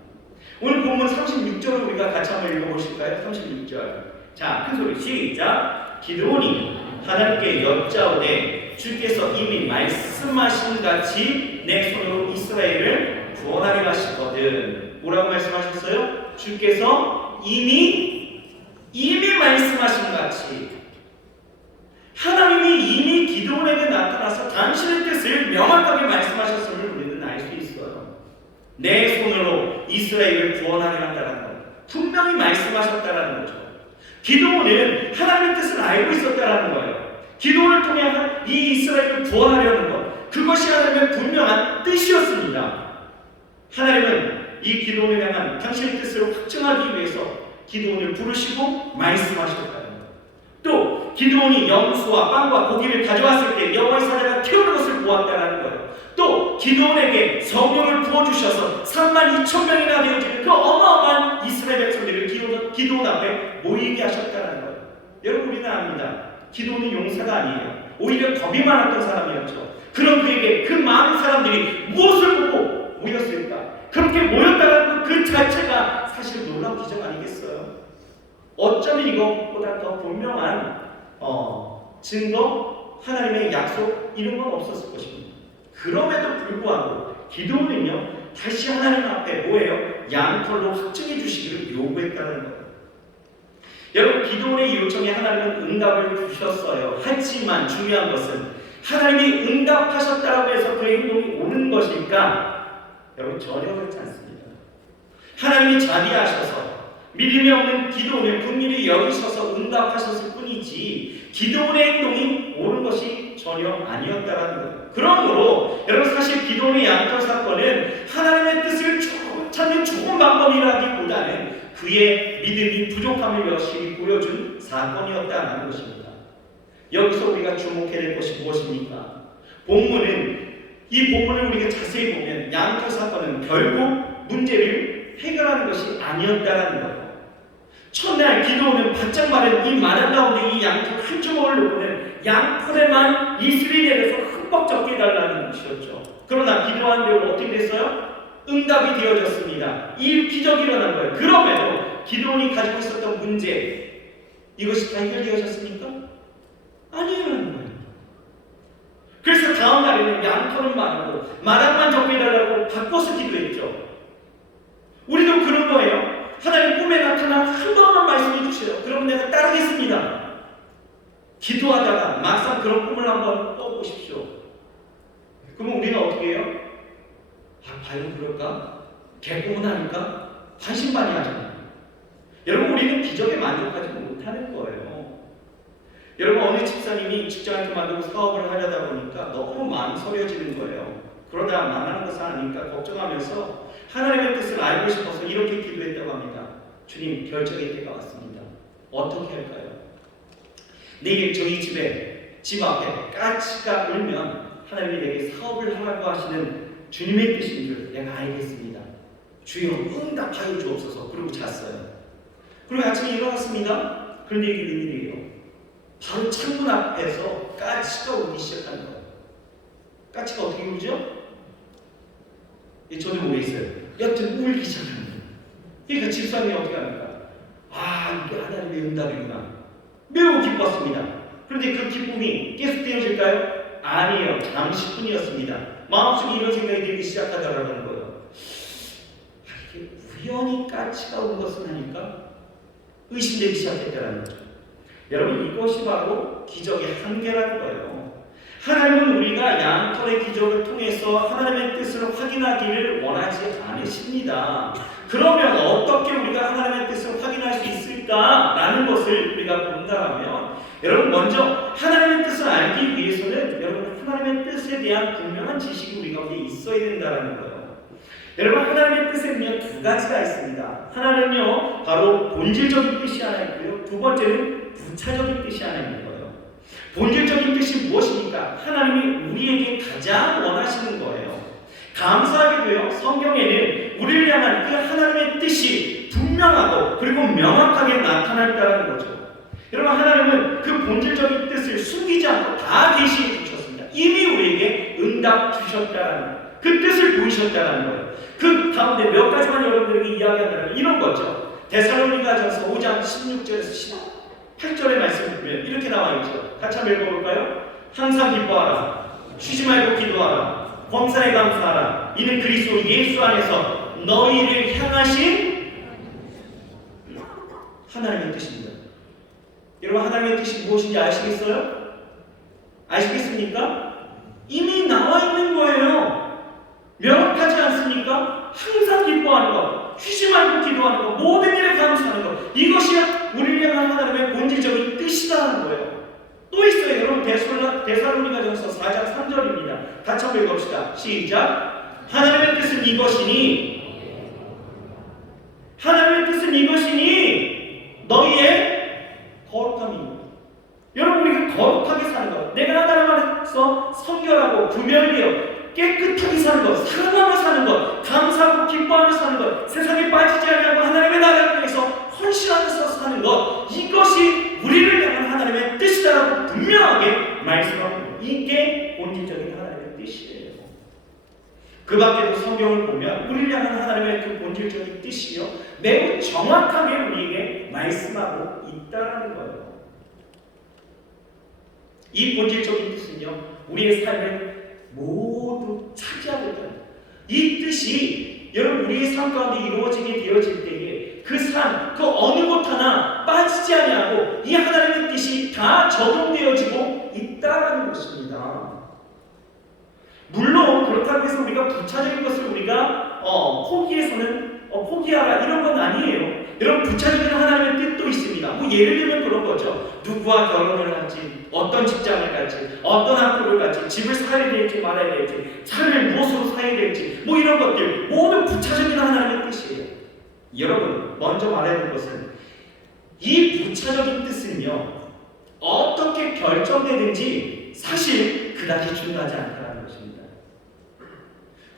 오늘 본문 36절을 우리가 같이 한번 읽어보실까요? 36절. 자, 큰 소리 시작. 기도원이 하나님께 여짜오되 주께서 이미 말씀하신 같이 내 손으로 이스라엘을 구원하려 하시거든. 뭐라고 말씀하셨어요? 주께서 이미 말씀하신 같이. 하나님이 이미 기도원에게 나타나서 당신의 뜻을 명확하게 말씀하셨음을 우리는 알 수 있어요. 내 손으로 이스라엘을 구원하려 한다는 것. 분명히 말씀하셨다는 거죠. 기도원은 하나님의 뜻을 알고 있었다는 거예요. 기도원을 통해 이 이스라엘을 구원하려는 것. 그것이 하나님의 분명한 뜻이었습니다. 하나님은 이 기도원을 향한 당신의 뜻을 확증하기 위해서 기도원을 부르시고 말씀하셨다는 것. 또 기도원이 염소와 빵과 고기를 가져왔을 때 여호와의 사자가 태우는 것을 보았다는 거예요. 또 기도원에게 성령을 부어주셔서 32,000명이나 되어지는 그 어마어마한 이스라엘 백성들을 기도원 앞에 모이게 하셨다는 거예요. 여러분 우리는 압니다. 기도원은 용사가 아니에요. 오히려 겁이 많았던 사람이었죠. 그런 그에게 그 많은 사람들이 무엇을 보고 모였을까? 그렇게 모였다는 그 자체가 사실 놀라운 기적 아니겠어요? 어쩌면 이것보다 더 분명한 증거, 하나님의 약속 이런 건 없었을 것입니다. 그럼에도 불구하고 기도원은요 다시 하나님 앞에 뭐예요? 양털로 확증해 주시기를 요구했다는 거예요. 여러분 기도원의 요청에 하나님은 응답을 주셨어요. 하지만 중요한 것은 하나님이 응답하셨다고 해서 그 행동이 옳은 것일까? 여러분 전혀 그렇지 않습니다. 하나님이 자비하셔서 믿음이 없는 기도원을 긍휼히 여기셔서 응답하셨을 뿐이지 기도원의 행동이 옳은 것이 전혀 아니었다라는 거예요. 그러므로 여러분 사실 기도원의 양털 사건은 하나님의 뜻을 찾는 좋은 방법이라기보다는 그의 믿음이 부족함을 여실히 보여준 사건이었다는 것입니다. 여기서 우리가 주목해야 될 것이 무엇입니까? 이 본문을 우리가 자세히 보면 양털 사건은 결국 문제를 해결하는 것이 아니었다라는 거예요. 첫날 기도원은 바짝 마른 이 마당 가운데 이 양털 한 조각을 놓고는 양털에만 이슬이 내려서 흠뻑 적게 해달라는 것이었죠. 그러나 기도한 대로 어떻게 됐어요? 응답이 되어졌습니다. 이 기적이 일어난 거예요. 그럼에도 기도원이 가지고 있었던 문제 이것이 다 해결되어졌습니까? 아니라는 거예요. 그래서 다음 날에는 양털은 마르고 마당만 적게 해달라고 바꿔서 기도했죠. 우리도 그런 거예요. 하나님 꿈에 나타나 한 번만 말씀해 주세요. 그러면 내가 따르겠습니다. 기도하다가 막상 그런 꿈을 한번 꿔보십시오. 그러면 우리가 어떻게 해요? 과연 그럴까? 개꿈은 하니까 반신반의하잖아요. 여러분 우리는 기적에 만족하지 못하는 거예요. 여러분 어느 집사님이 직장을 그만두고 사업을 하려다 보니까 너무 망설여지는 거예요. 그러다 만나는 것을 아니까 걱정하면서 하나님의 뜻을 알고 싶어서 이렇게 기도했다고 합니다. 주님 결정의 때가 왔습니다. 어떻게 할까요? 내일 저희 집 앞에 까치가 울면 하나님이 내게 사업을 하라고 하시는 주님의 뜻인 줄 내가 알겠습니다. 주여 응답하여 주옵소서. 그러고 잤어요. 그리고 아침에 일어났습니다. 그런데 이게 웬일이에요? 바로 창문 앞에서 까치가 오기 시작하는 거예요. 까치가 어떻게 울죠? 예, 저도 모르겠어요. 여튼 울기 시작합니다. 그러니까 집사람이 어떻게 합니까? 아, 이게 하나님의 응답이구나. 매우 기뻤습니다. 그런데 그 기쁨이 계속되어질까요? 아니에요. 잠시뿐이었습니다. 마음속에 이런 생각이 들기 시작하더라는 거예요. 아, 이게 우연히 까치가 온 것은 아닐까? 의심되기 시작했다는 거죠. 여러분, 이것이 바로 기적의 한계라는 거예요. 하나님은 우리가 양털의 기적을 통해서 하나님의 뜻을 확인하기를 원하지 않으십니다. 그러면 어떻게 우리가 하나님의 뜻을 확인할 수 있을까라는 것을 우리가 본다면, 여러분, 먼저 하나님의 뜻을 알기 위해서는 여러분 하나님의 뜻에 대한 분명한 지식이 우리 가운데 있어야 된다는 거예요. 여러분, 하나님의 뜻에는요 두 가지가 있습니다. 하나는요 바로 본질적인 뜻이 하나 있고요, 두 번째는 부차적인 뜻이 하나 있는 거예요. 본질적인 뜻이 무엇입니까? 하나님이 우리에게 가장 원하시는 거예요. 감사하게도요, 성경에는 우리를 향한 그 하나님의 뜻이 분명하고 그리고 명확하게 나타났다는 거죠. 여러분, 하나님은 그 본질적인 뜻을 숨기지 않고 다 계시해 주셨습니다. 이미 우리에게 응답 주셨다는 거예요. 그 뜻을 보이셨다는 거예요. 그 가운데 몇 가지만 여러분들에게 이야기한다면 이런 거죠. 데살로니가전서 5장 16절에서 18절의 말씀을 보면 이렇게 나와 있죠. 같이 한번 읽어볼까요? 항상 기뻐하라. 쉬지 말고 기도하라. 범사에 감사하라. 이는 그리스도 예수 안에서 너희를 향하신 하나님의 뜻입니다. 여러분, 하나님의 뜻이 무엇인지 아시겠어요? 아시겠습니까? 이미 나와 있는 거예요. 명확하지 않습니까? 항상 기뻐하는 것, 쉬지 말고 기도하는 것, 모든 일에 감사하는 것, 이것이 우리를 향한 하나님의 본질적인 뜻이라는 거예요. 또 있어요. 여러분, 데살로니가전서 4장 3절입니다. 같이 한번 읽읍시다. 시작. 하나님의 뜻은 이것이니 너희의 거룩함입니다. 여러분, 우리가 거룩하게 사는 것, 내가 하나님 안에서 성결하고 구별되어 깨끗하게 사는 것, 사랑하며 사는 것, 감사하고 기뻐하며 사는 것, 세상에 빠지지 않고 하나님의 나라를 위해서 헌신하면서 사는 것, 이것이 우리를 향한 하나님의 뜻이다라고 분명하게 말씀합니다. 이게 본질적인 하나님의 뜻이에요. 그 밖에도 성경을 보면 우리를 향한 하나님의 그 본질적인 뜻이요 매우 정확하게 우리에게 말씀하고 있다는 거예요. 이 본질적인 뜻은요 우리의 삶을 모두 차지하고 있다. 이 뜻이 여러분 우리의 삶 가운데 이루어지게 되어질 때에 그 삶, 그 어느 곳 하나 빠지지 아니하고 이 하나님의 뜻이 다 적용되어지고 있다는 것입니다. 물론 그렇다고 해서 우리가 부차적인 것을 우리가 포기해서는 포기하라 이런 건 아니에요. 여러분, 부차적인 하나님의 뜻도 있습니다. 뭐 예를 들면 그런 거죠. 누구와 결혼을 할지, 어떤 직장을 갈지, 어떤 학교를 갈지, 집을 사야 될지 말아야 될지, 차를 무엇으로 사야 될지, 뭐 이런 것들 모두 부차적인 하나님의 뜻이에요. 여러분, 먼저 말해야 될 것은 이 부차적인 뜻은요 어떻게 결정되든지 사실 그다지 중요하지 않다는 것입니다.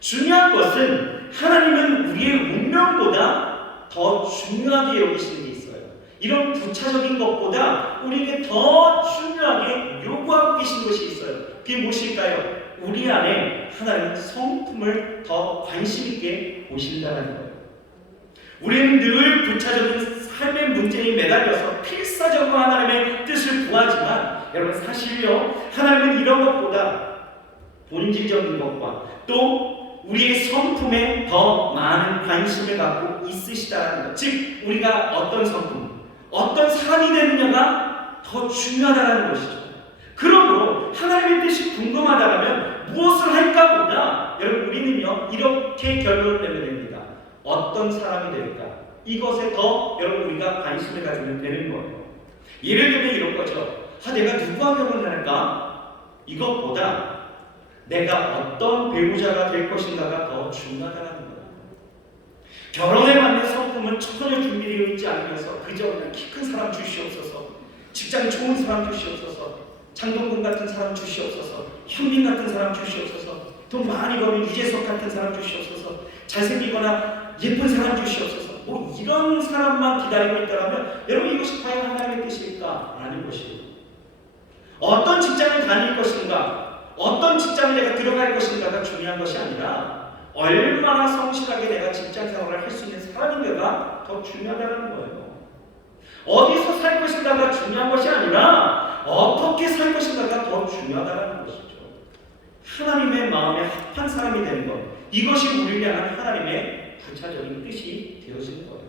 중요한 것은 하나님은 우리의 운명보다 더 중요하게 여기시는 게 있어요. 이런 부차적인 것보다 우리에게 더 중요하게 요구하고 계신 것이 있어요. 그게 무엇일까요? 우리 안에 하나님은 성품을 더 관심 있게 보신다는 거예요. 우리는 늘 부차적인 삶의 문제에 매달려서 필사적으로 하나님의 뜻을 구하지만 여러분, 사실요 하나님은 이런 것보다 본질적인 것과 또 우리의 성품에 더 많은 관심을 갖고 있으시다는 것. 즉 우리가 어떤 성품, 어떤 사람이 되느냐가 더 중요하다는 것이죠. 그러므로 하나님의 뜻이 궁금하다면 무엇을 할까보다 여러분 우리는요 이렇게 결론을 내면 됩니다. 어떤 사람이 될까? 이것에 더 여러분 우리가 관심을 가지면 되는 거예요. 예를 들면 이런 거죠. 내가 누구와 결혼을 할까? 이것보다 내가 어떤 배우자가 될 것인가가 더 중요하다는 거예요. 결혼에 맞는 성품은 전혀 준비되어 있지 않으면서 그저 그냥 키 큰 사람 주시옵소서, 직장 좋은 사람 주시옵소서, 장동건 같은 사람 주시옵소서, 현민 같은 사람 주시옵소서, 돈 많이 버는 유재석 같은 사람 주시옵소서, 잘생기거나 예쁜 사람 주시옵소서. 뭐 이런 사람만 기다리고 있다면 여러분 이것이 과연 하나님의 뜻일까? 라는 것이에요. 어떤 직장을 다닐 것인가, 어떤 직장에 내가 들어갈 것인가가 중요한 것이 아니라 얼마나 성실하게 내가 직장 생활을 할 수 있는 사람인가가 더 중요하다는 거예요. 어디서 살 것인가가 중요한 것이 아니라 어떻게 살 것인가가 더 중요하다는 것이죠. 하나님의 마음에 합한 사람이 되는 것, 이것이 우리를 향한 하나님의 부차적인 뜻이 되어지는 거예요.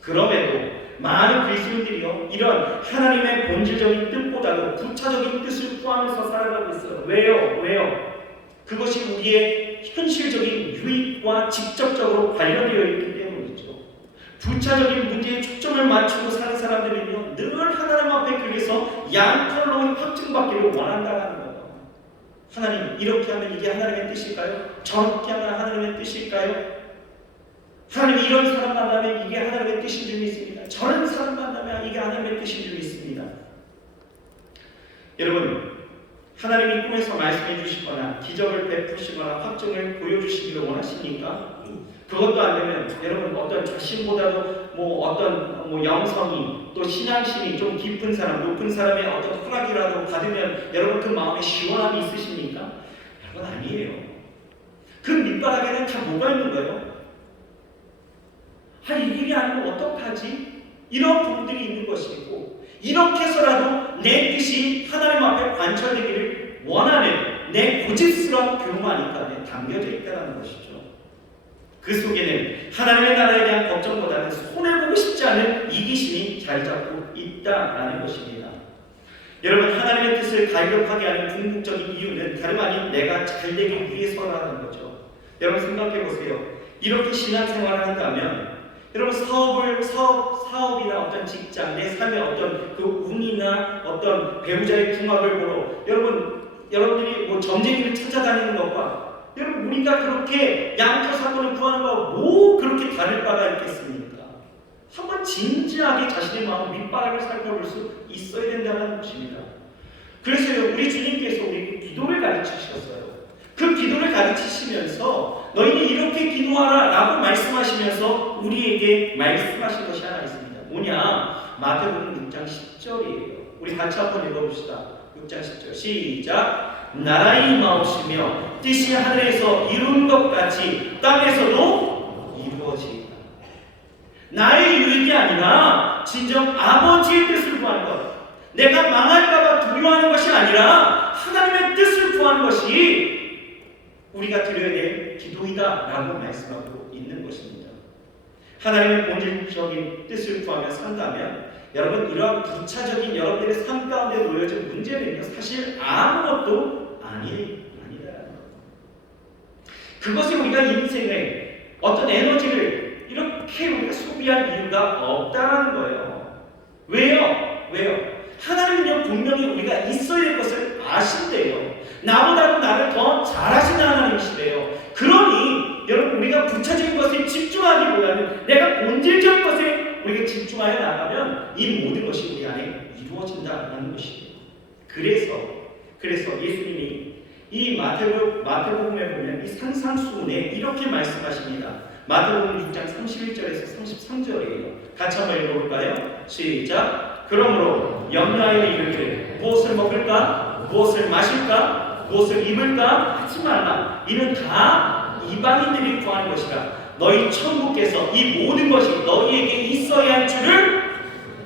그럼에도 많은 그리스도인들이요, 이런 하나님의 본질적인 뜻보다도 부차적인 뜻을 구하면서 살아가고 있어요. 왜요? 그것이 우리의 현실적인 유익과 직접적으로 관련되어 있기 때문이죠. 부차적인 문제에 초점을 맞추고 사는 사람들은요, 늘 하나님 앞에 그래서 양털로 확증받기를 원한다는 거예요. 하나님, 이렇게 하면 이게 하나님의 뜻일까요? 저렇게 하면 하나님의 뜻일까요? 하나님이 이런 사람 만나면 이게 하나님의 뜻인 줄 믿습니다. 저런 사람 만나면 이게 하나님의 뜻인 줄 믿습니다. 여러분, 하나님이 꿈에서 말씀해 주시거나 기적을 베푸시거나 확증을 보여주시기를 원하십니까? 그것도 안 되면 여러분 어떤 자신보다도 어떤 영성이 또 신앙심이 좀 깊은 사람, 높은 사람의 어떤 허락이라도 받으면 여러분 그 마음에 시원함이 있으십니까? 여러분 아니에요. 그 밑바닥에는 다 뭐가 있는 거예요? 이 일이 아니면 어떡하지? 이런 부분들이 있는 것이고, 이렇게 해서라도 내 뜻이 하나님 앞에 관철되기를 원하는 내 고집스러운 교만 안에 담겨져 있다는 것이죠. 그 속에는 하나님의 나라에 대한 걱정보다는 손해보고 싶지 않은 이기심이 자리 잡고 있다라는 것입니다. 여러분, 하나님의 뜻을 갈급하게 하는 궁극적인 이유는 다름 아닌 내가 잘되기 위해서라는 거죠. 여러분 생각해 보세요. 이렇게 신앙생활을 한다면 여러분 사업이나 어떤 직장, 내 삶의 어떤 그 운이나 어떤 배우자의 궁합을 보러 여러분들이 점쟁이를 찾아다니는 것과 여러분 우리가 그렇게 양털 사건을 구하는 거와 뭐 그렇게 다를 바가 있겠습니까? 한번 진지하게 자신의 마음 밑바닥을 살펴볼 수 있어야 된다는 것입니다. 그래서 우리 주님께서 우리 기도를 가르치셨어요. 그 기도를 가르치시면서 너희는 이렇게 기도하라 라고 말씀하시면서 우리에게 말씀하신 것이 하나 있습니다. 뭐냐? 마태복음 6장 10절이에요. 우리 같이 한번 읽어봅시다. 6장 10절 시작. 나라의 임하옵시며 뜻이 하늘에서 이룬 것 같이 땅에서도 이루어지리라. 나의 유익이 아니라 진정 아버지의 뜻을 구하는 것, 내가 망할까봐 두려워하는 것이 아니라 하나님의 뜻을 구하는 것이 우리가 드려야 될 기도이다 라고 말씀하고 있는 것입니다. 하나님의 본질적인 뜻을 구하며 산다면 여러분 이러한 부차적인 여러분들의 삶 가운데 놓여진 문제는요 사실 아무것도 아니다. 그것이 우리가 인생에 어떤 에너지를 이렇게 우리가 소비할 이유가 없다는 거예요. 왜요? 하나님은요 분명히 우리가 있어야 될 것을 아신대요. 나보다도 나를 더 잘하시는 하나님이시래요. 그러니 여러분 우리가 부차적인 것에 집중하기보다는 내가 본질적인 것에 우리가 집중하여 나가면 이 모든 것이 우리 안에 이루어진다는 것이에요. 그래서 예수님이 이 마태복음에 보면 이 상상수훈에 이렇게 말씀하십니다. 마태복음 6장 31절에서 33절이에요. 같이 한번 읽어볼까요? 시작. 그러므로 염려하여 이르기를 무엇을 먹을까? 무엇을 마실까? 무엇을 입을까? 하지 말라. 이는 다 이방인들이 구하는 것이라. 너희 천국께서 이 모든 것이 너희에게 있어야 할 줄을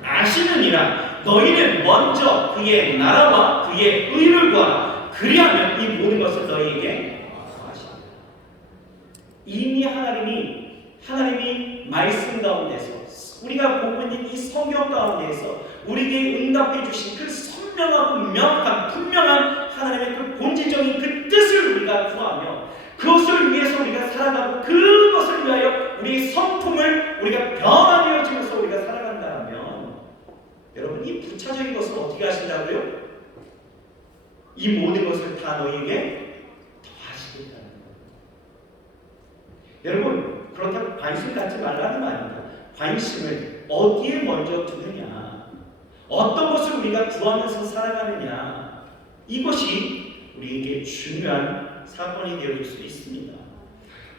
아시느니라. 너희는 먼저 그의 나라와 그의 의를 구하라. 그리하면 이 모든 것을 너희에게 하시리라. 이미 하나님이 말씀 가운데서 우리가 보고 있는 이 성경 가운데에서 우리에게 응답해 주신 그 선명하고 명확한 분명한 하나님의 그 본질적인 그 뜻을 우리가 구하며 그것을 위해서 우리가 살아가고 그것을 위하여 우리의 성품을 우리가 변화되어지면서 우리가 살아간다면 여러분 이 부차적인 것을 어떻게 하신다고요? 이 모든 것을 다 너희에게 더하시겠다는 거예요. 여러분 그렇다고 관심 갖지 말라는 말입니다. 관심을 어디에 먼저 두느냐, 어떤 것을 우리가 구하면서 살아가느냐, 이것이 우리에게 중요한 사건이 되어질 수 있습니다.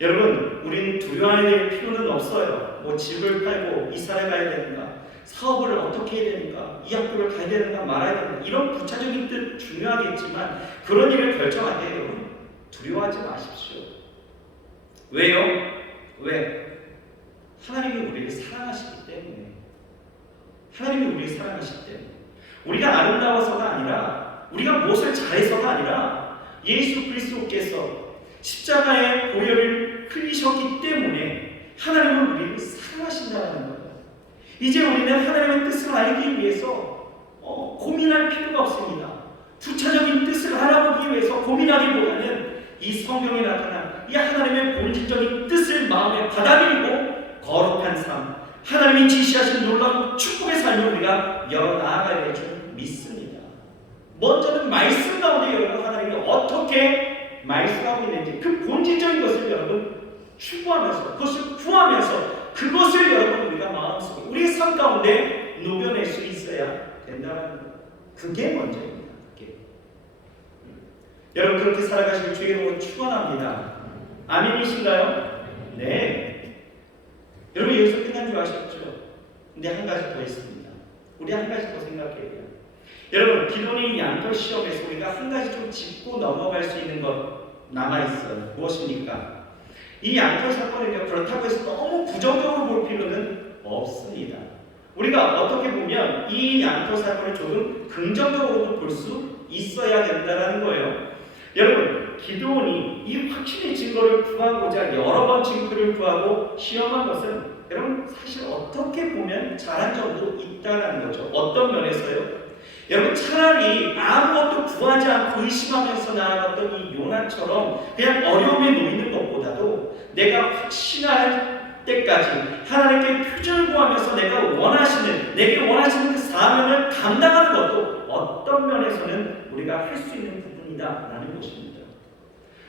여러분, 우린 두려워해야 될 필요는 없어요. 뭐 집을 팔고 이사를 가야 되는가, 사업을 어떻게 해야 되는가, 이 학교를 가야 되는가 말아야 되는가, 이런 부차적인 뜻 중요하겠지만 그런 일을 결정할 때 여러분 두려워하지 마십시오. 왜요? 왜? 하나님이 우리를 사랑하시기 때문에. 하나님이 우리를 사랑하시기 때문에. 우리가 아름다워서가 아니라, 우리가 무엇을 잘해서가 아니라 예수 그리스도께서 십자가의 보혈을 흘리셨기 때문에 하나님은 우리를 사랑하신다는 거예요. 이제 우리는 하나님의 뜻을 알기 위해서 고민할 필요가 없습니다. 부차적인 뜻을 알아보기 위해서 고민하기보다는 이 성경에 나타난 이 하나님의 본질적인 뜻을 마음에 받아들이고 거룩한 삶, 하나님이 지시하신 놀라운 축복의 삶을 우리가 열어나가야 될 줄 믿습니다. 먼저는 말씀 가운데 여러분 하나님이 어떻게 말씀하고 있는지 그 본질적인 것을 여러분 추구하면서, 그것을 구하면서, 그것을 여러분 우리가 마음속에 우리의 삶 가운데 녹여낼 수 있어야 된다는 것. 그게 먼저입니다. 그게. 여러분 그렇게 살아가시길 주의 이름으로 축원합니다. 아멘이신가요? 네. 여러분 여기서 끝난 줄 아셨죠? 근데 한 가지 더 있습니다. 우리 한 가지 더 생각해야 돼요. 여러분 기도는 양털 시험에서 우리가 한 가지 좀 짚고 넘어갈 수 있는 것 남아있어요. 무엇입니까? 이 양털 사건을 그렇다고 해서 너무 부정적으로 볼 필요는 없습니다. 우리가 어떻게 보면 이 양털 사건을 조금 긍정적으로도 볼 수 있어야 된다는 거예요. 여러분 기도원이 이 확신의 증거를 구하고자 여러 번 증거를 구하고 시험한 것은 여러분 사실 어떻게 보면 잘한 점도 있다는 거죠. 어떤 면에서요? 여러분 차라리 아무것도 구하지 않고 의심하면서 나아갔던 이 요나처럼 그냥 어려움에 놓이는 것보다도 내가 확신할 때까지 하나님께 표준을 구하면서 내가 원하시는, 내게 원하시는 그 사명을 감당하는 것도 어떤 면에서는 우리가 할 수 있는 부분이다라는 것입니다.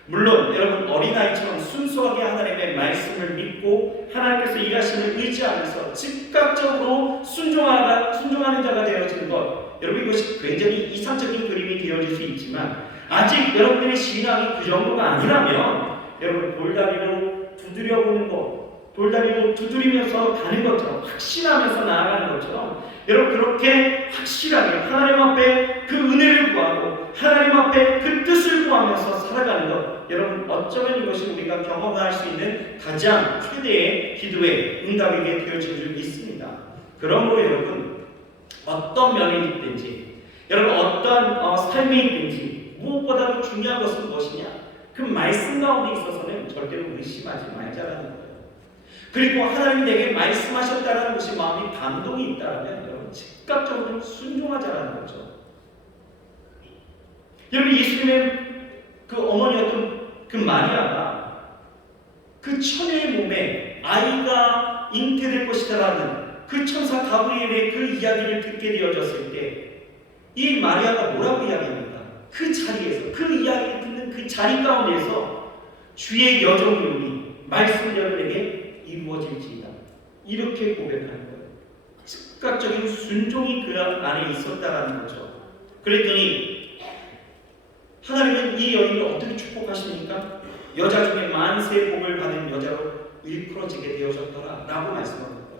물론 여러분 어린아이처럼 순수하게 하나님의 말씀을 믿고 하나님께서 일하심을 의지하면서 즉각적으로 순종하는 자가 되어지는 것, 여러분 이것이 굉장히 이상적인 그림이 되어질 수 있지만 아직 여러분들의 신앙이 그 정도가 아니라면 여러분 돌다리로 두드려보는 것, 돌다리로 두드리면서 가는 것처럼 확신하면서 나아가는 것처럼 여러분 그렇게 확실하게 하나님 앞에 그 은혜를 구하고 하나님 앞에 그 뜻을 구하면서 살아가는 것, 여러분 어쩌면 이것이 우리가 경험할 수 있는 가장 최대의 기도의 응답이게 되어질 줄 믿습니다. 그러므로 여러분 어떤 면이 있든지 여러분 어떤 삶이 있든지 무엇보다도 중요한 것은 무엇이냐? 그 말씀 가운데 있어서는 절대로 의심하지 말자라는 거예요. 그리고 하나님이 내게 말씀하셨다는 것이 마음이 감동이 있다면 여러분 즉각적으로 순종하자라는 거죠. 여러분 예수님의 그 어머니였던 그 마리아가 그 처녀의 몸에 아이가 잉태될 것이다라는 그 천사 가브리엘의 그 이야기를 듣게 되어졌을 때 이 마리아가 뭐라고 이야기합니까? 그 자리에서, 그 이야기를 듣는 그 자리 가운데서 주의 여정이 오니 말씀 여러분에게 이루어질지이다, 이렇게 고백하는 거예요. 즉각적인 순종이 그 안에 있었다라는 거죠. 그랬더니 하나님은 이 여인을 어떻게 축복하십니까? 여자 중에 만세 복을 받은 여자로 일컬어지게 되어졌더라 라고 말씀하는 거예요.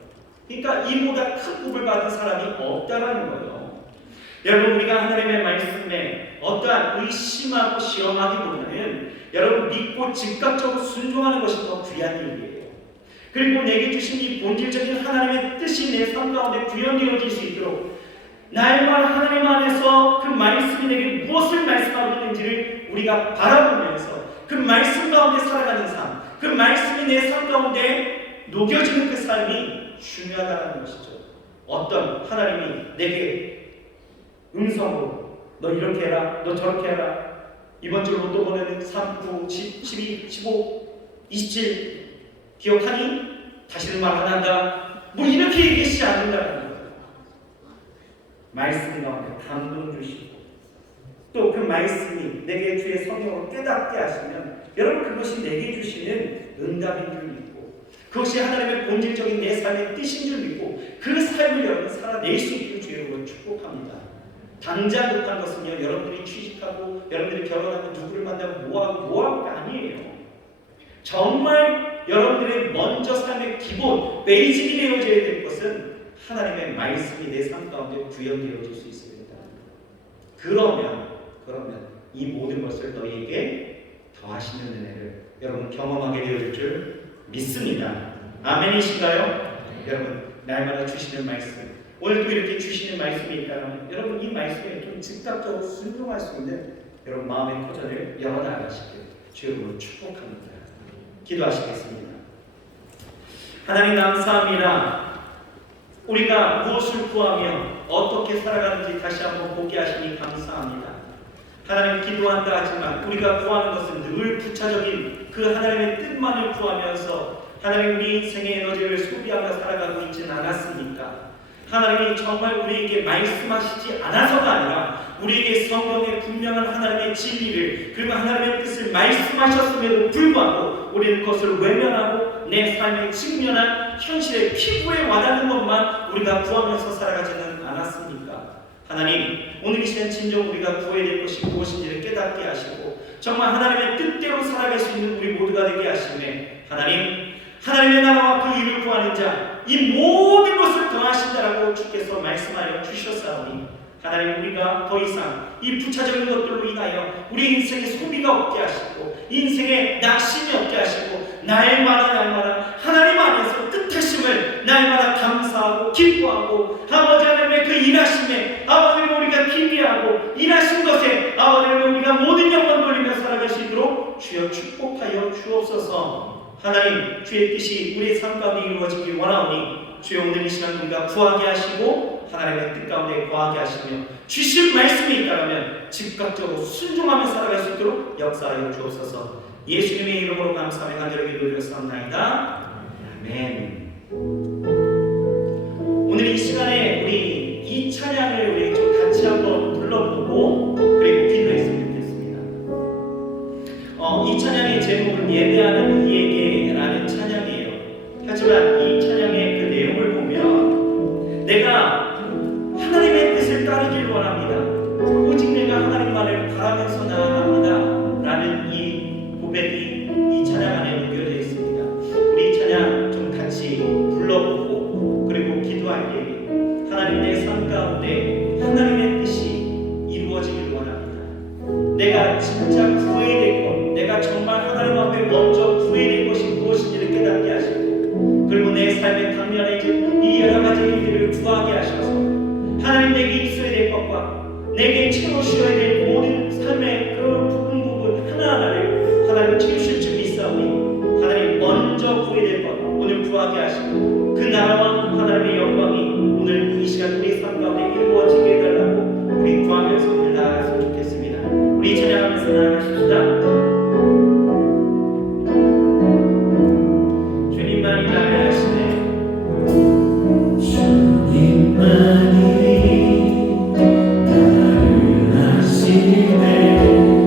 그러니까 이보다 큰 복을 받은 사람이 없다라는 거예요. 여러분 우리가 하나님의 말씀에 어떠한 의심하고 시험하기보다는 여러분 믿고 즉각적으로 순종하는 것이 더 귀한 일이에요. 그리고 내게 주신 이 본질적인 하나님의 뜻이 내 삶 가운데 구현되어질 수 있도록 날마다 하나님 안에서 그 말씀이 내게 무엇을 말씀하고 있는지를 우리가 바라보면서 그 말씀 가운데 살아가는 삶, 그 말씀이 내 삶 가운데 녹여지는 그 삶이 중요하다는 것이죠. 어떤 하나님이 내게 음성으로 너 이렇게 해라, 너 저렇게 해라, 이번 주 로또 번호는 3, 9, 10, 12, 15, 27 기억하니? 다시는 말 안 한다, 뭐 이렇게 얘기하시지 않는다는 거예요. 말씀 가운데 감동 주시고 또 그 말씀이 내게 주의 성령으로 깨닫게 하시면 여러분 그것이 내게 주시는 응답인 줄 믿고 그것이 하나님의 본질적인 내 삶의 뜻인 줄 믿고 그 삶을 여러분 살아낼 수 있기를 주의 축복합니다. 당장 급한 것은요, 여러분들이 취직하고 여러분들이 결혼하고 누구를 만나고 뭐하고가 아니에요. 정말 여러분들의 먼저 삶의 기본, 베이직이 되어져야 될 것은 하나님의 말씀이 내 삶 가운데 구현되어질 수 있습니다. 그러면 이 모든 것을 너희에게 더하시는 은혜를 여러분 경험하게 되어질 줄 믿습니다. 아멘이신가요? 여러분, 날마다 주시는 말씀, 오늘도 이렇게 주시는 말씀이 있다면 여러분 이 말씀에 좀 즉각적으로 순종할 수 있는 여러분 마음의 터전을 열어나가시길 주님으로 축복합니다. 기도하시겠습니다. 하나님 감사합니다. 우리가 무엇을 구하며 어떻게 살아가는지 다시 한번 보게 하시니 감사합니다. 하나님 기도한다 하지만 우리가 구하는 것은 늘 부차적인 그 하나님의 뜻만을 구하면서 하나님 우리 인생의 에너지를 소비하며 살아가고 있지는 않았습니까? 하나님이 정말 우리에게 말씀하시지 않아서가 아니라 우리에게 성경의 분명한 하나님의 진리를 그리고 하나님의 뜻을 말씀하셨음에도 불구하고 우리는 그것을 외면하고 내 삶에 직면한 현실의 피부에 와닿는 것만 우리가 구하면서 살아가지는 않았습니까? 하나님, 오늘 이 시간 진정 우리가 구해야 될 것이 무엇인지를 깨닫게 하시고 정말 하나님의 뜻대로 살아갈 수 있는 우리 모두가 되게 하시네. 하나님의 나라와 그 일을 구하는 자 이 모든 것을 더하신다라고 주께서 말씀하여 주셨사오니 하나님, 우리가 더 이상 이 부차적인 것들로 인하여 우리 인생의 소비가 없게 하시고 인생의 낙심이 없게 하시고 날마다 하나님 안에서 뜻하심을 날마다 감사하고 기뻐하고 아버지 하나님의 그 일하심에 아버지 우리가 기대하고 일하신 것에 아버지 우리가 모든 영광 돌리며 살아갈 수 있도록 주여 축복하여 주옵소서. 하나님, 주의 뜻이 우리의 삶 가운데 이루어지길 원하오니 주여 오늘 이 시간 우리가 구하게 하시고 하나님의 뜻 가운데 거하게 하시며 주신 말씀이 있다면 즉각적으로 순종하며 살아갈 수 있도록 역사하여 주옵소서. 예수님의 이름으로 감사하며 간절히 기도드렸사옵나이다. 아멘. 오늘 이 시간에 우리 이 찬양을 우리 좀 같이 한번 불러보고 그리고 기도했으면 좋겠습니다. 이 찬양의 제목은 예배하는 이에게라는 찬양이에요. 하지만 이 찬양의 그 내용을 보면 내가 하나님의 뜻을 따르길 원합니다. 오직 내가 하나님만을 바라면서 나아갑니다. 라는 이 고백이 이 찬양 안에 녹여져 있습니다. 우리 이 찬양 좀 같이 불러보고 그리고 기도할 때 하나님 내 삶 가운데 하나님의 뜻이 이루어지길 원합니다. 내가 진짜 구해야 될 것, 내가 정말 하나님 앞에 먼저 구해야 될 것이 무엇인지를 깨닫게 하시고 그리고 내 삶에 당면해진 이 여러 가지 일들을 구하게 하셔서 하나님 내게 있어야 될 것과 내게 채우셔야 될 모든 삶의 그 부분 하나하나를 하나님 채우실 줄 믿사오니 하나님 먼저 구해야 될 것 오늘 구하게 하시고 그 나라와 하나님의 영광이 오늘 이 시간 우리 삶 가운데 이루어지게 해달라고 우리 구하면서 오늘 나아갔으면 좋겠습니다. 우리 찬양하면서 나아가십시다. 주님만이 나를 하시네. 주님만이 주님 앞에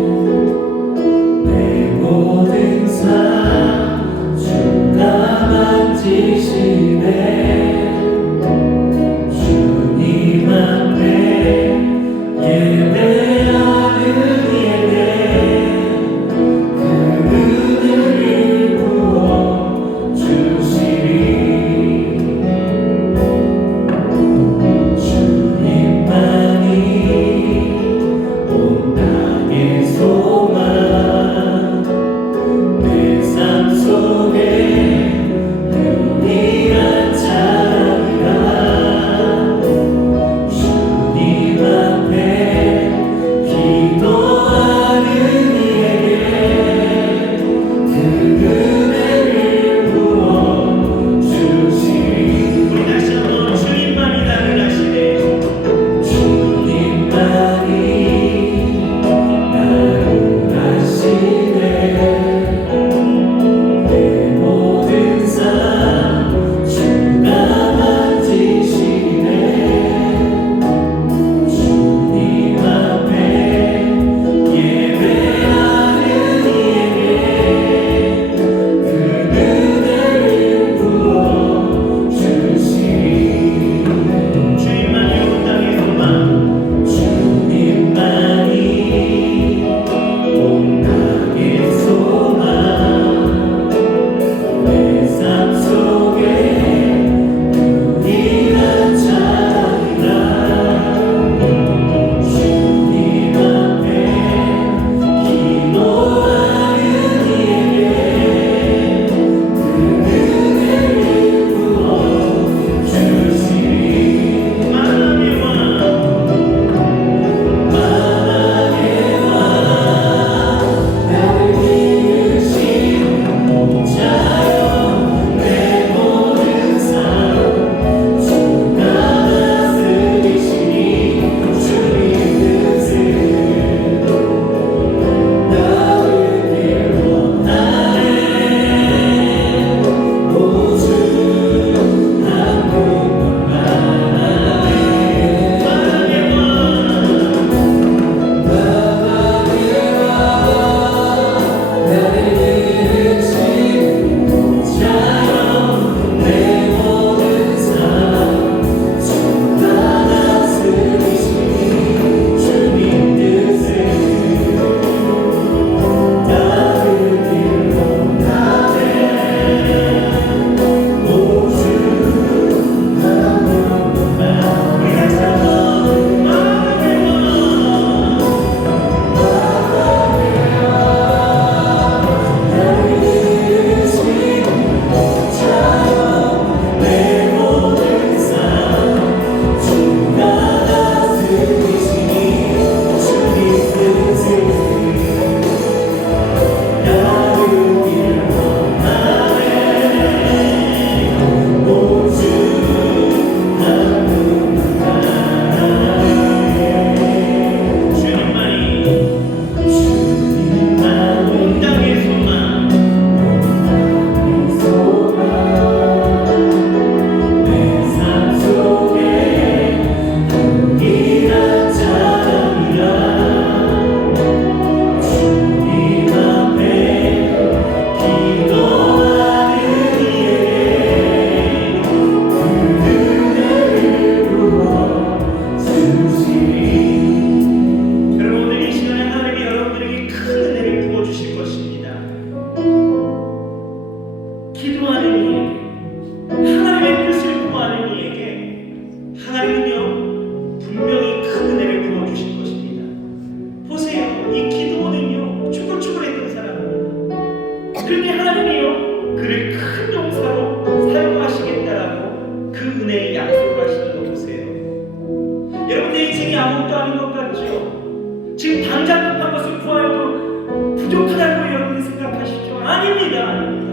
구하여도 부족하다고 여러분이 생각하시죠? 아닙니다. 아닙니다.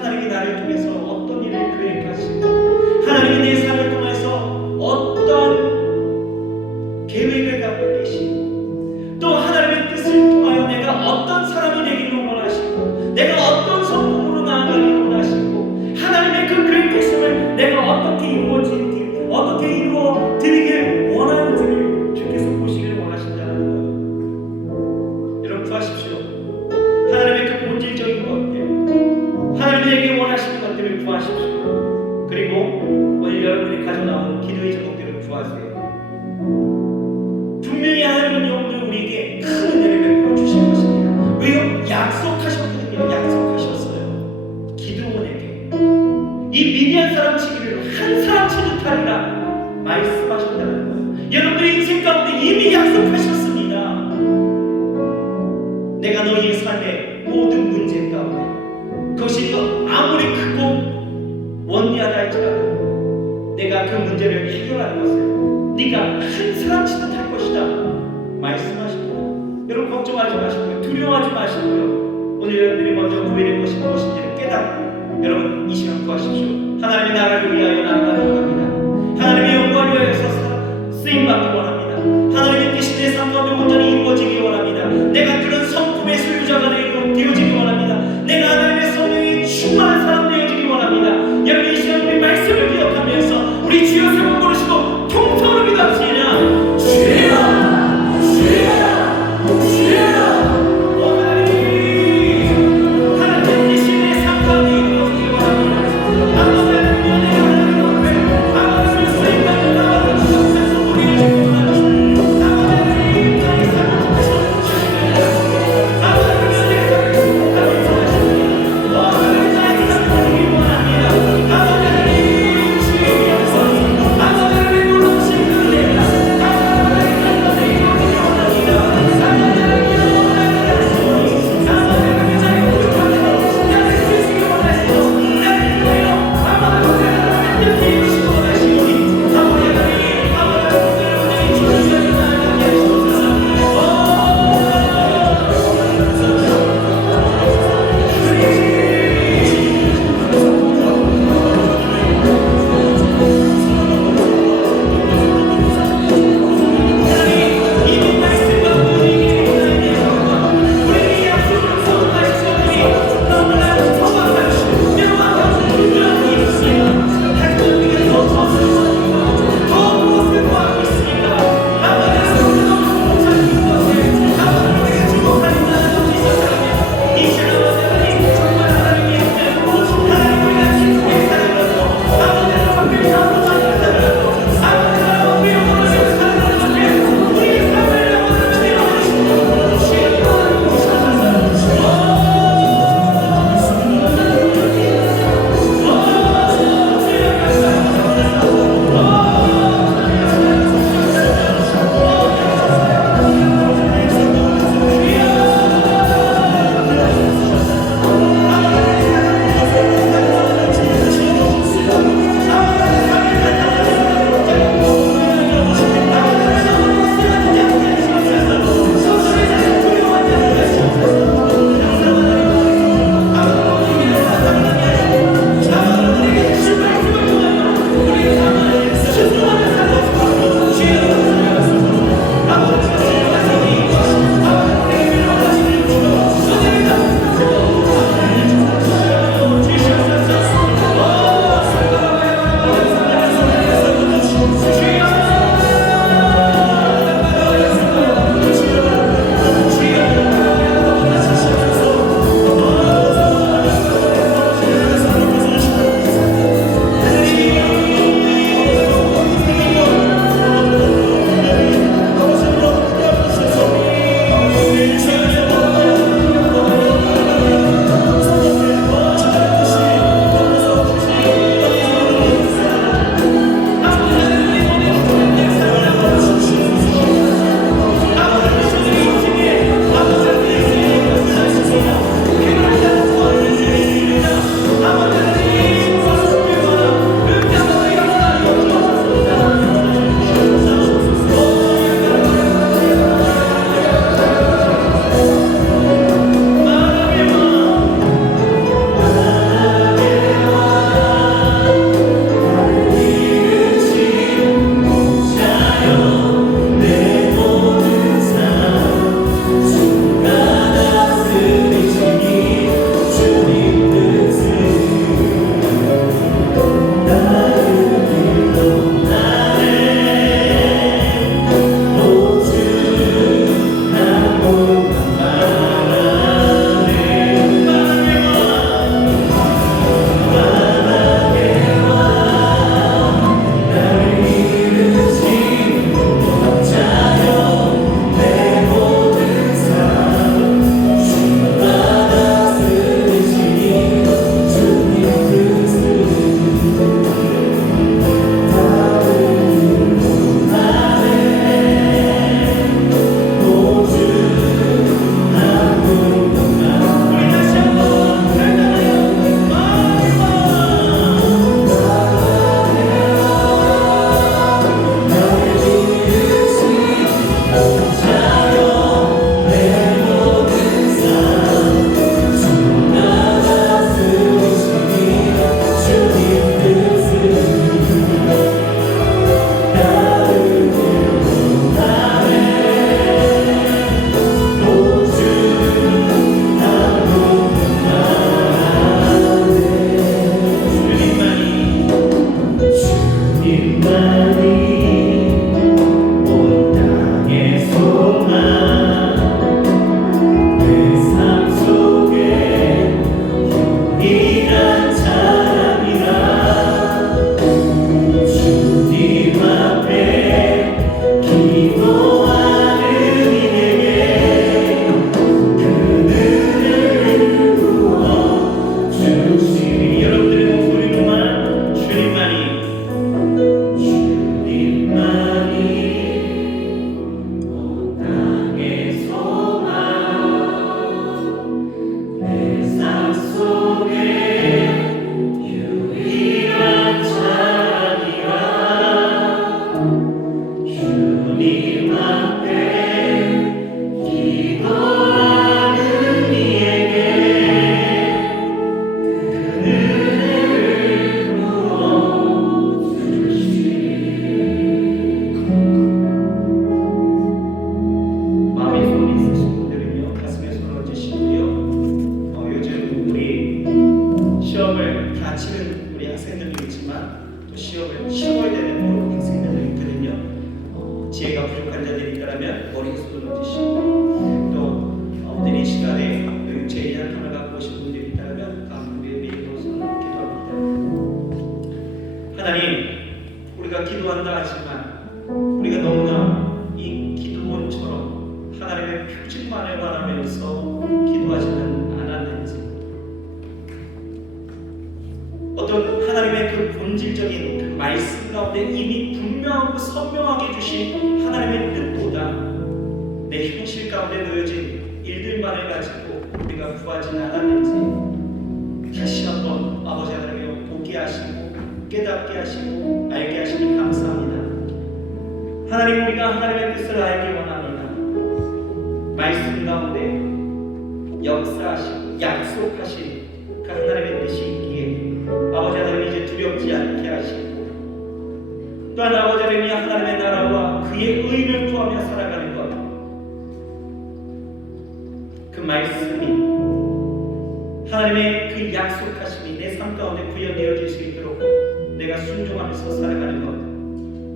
하나님이 나를 통해서 어떤 일을 계획하시고 하나님이 내 삶을 통해서 어떤 계획을 갖고 계시고 또 하나님의 뜻을 통하여 내가 어떤 사람이 되기를 원하시고 내가 어떤 성품으로 나아가기를 원하시고 하나님의 그 계획하심을 내가 어떻게 이루어 드리길 원하는지를 주께서 보시기를 원하신다는 거예요. 여러분 구하십시오. 하나님의 그 본질적인 것들 하나님에게 원하시는 것들을 구하십시오. 그리고 오늘 여러분이 가져나온 기도의 제목들을 구하세요. 분명히 하나님은 오늘 우리에게 큰 은혜를 베풀어 주실 것입니다. 왜요? 약속하셨거든요. 약속하셨어요. 기드온에게 이 미디안 사람 치기를 한 사람 치듯하리라 말씀하셨다는 거예요. 여러분들의 인생 가운데 이미 약속하셨습니다. 내가 너희의 삶의 모든 문제 가운데 그것이 또 아무리 크고 원대하다 할지라도 내가 그 문제를 해결하는 것을 네가 한 사람 치듯 할 것이다 말씀하십니다. 여러분 걱정하지 마시고요. 두려워하지 마시고요. 오늘 여러분들이 먼저 구해야 될 것이 무엇인지를 깨닫고 여러분 이 시간 구하십시오. 하나님의 나라를 위하여 나아가기 원합니다. 하나님의 영광을 위하여서 쓰임받기 원합니다. 하나님의 뜻이 내 삶 가운데 온전히 이루어지기 원합니다. 내가 그런 성품의 소유자가 되어지기 원합니다. 내가 하나님의 성령이 충만한 사람 되어지기 원합니다. 여러분 이 시간 우리 말씀을 기억하면서 우리 주여 세 번 부르시고 통성으로 기도합시다. 주여 주여 주여 하나님 뜻이 내 삶 가운데 이루어지기 원합니다. 하나님의 은혜가 하나님의 은혜를 쓰임받는 나라를 주옵소서. 우리의 주님을 손을 얹으시고 또 오늘 이 시간에 육체 예약함을 갖고 오신 분들이 있다면 가슴에 메이로 손을 기도합니다. 하나님, 우리가 기도한다 하지만 우리가 너무나 이 기도원처럼 하나님의 표징만을 바라면서 기도하지는 않았는지, 어떤 하나님의 그 본질적인 그 말씀 가운데 이미 분명하고 선명하게 주신 하나님의 뜻보다 내 현실 가운데 놓여진 일들만을 가지고 우리가 구하지는 않았는지 다시 한번 아버지 하나님을 보게 하시고 깨닫게 하시고 알게 하시니 감사합니다. 하나님, 우리가 하나님의 뜻을 알기 원합니다. 말씀 가운데 역사하시고 약속하신 그 하나님의 뜻이 있기에 아버지 하나님 이제 두렵지 않게 하시고, 또한 아버지 하나님이 하나님의 나라와 그의 의를 구하며 살아가는 것, 그 말씀이 하나님의 그 약속하심이 내 삶 가운데 구현되어질 수 있도록 내가 순종하면서 살아가는 것,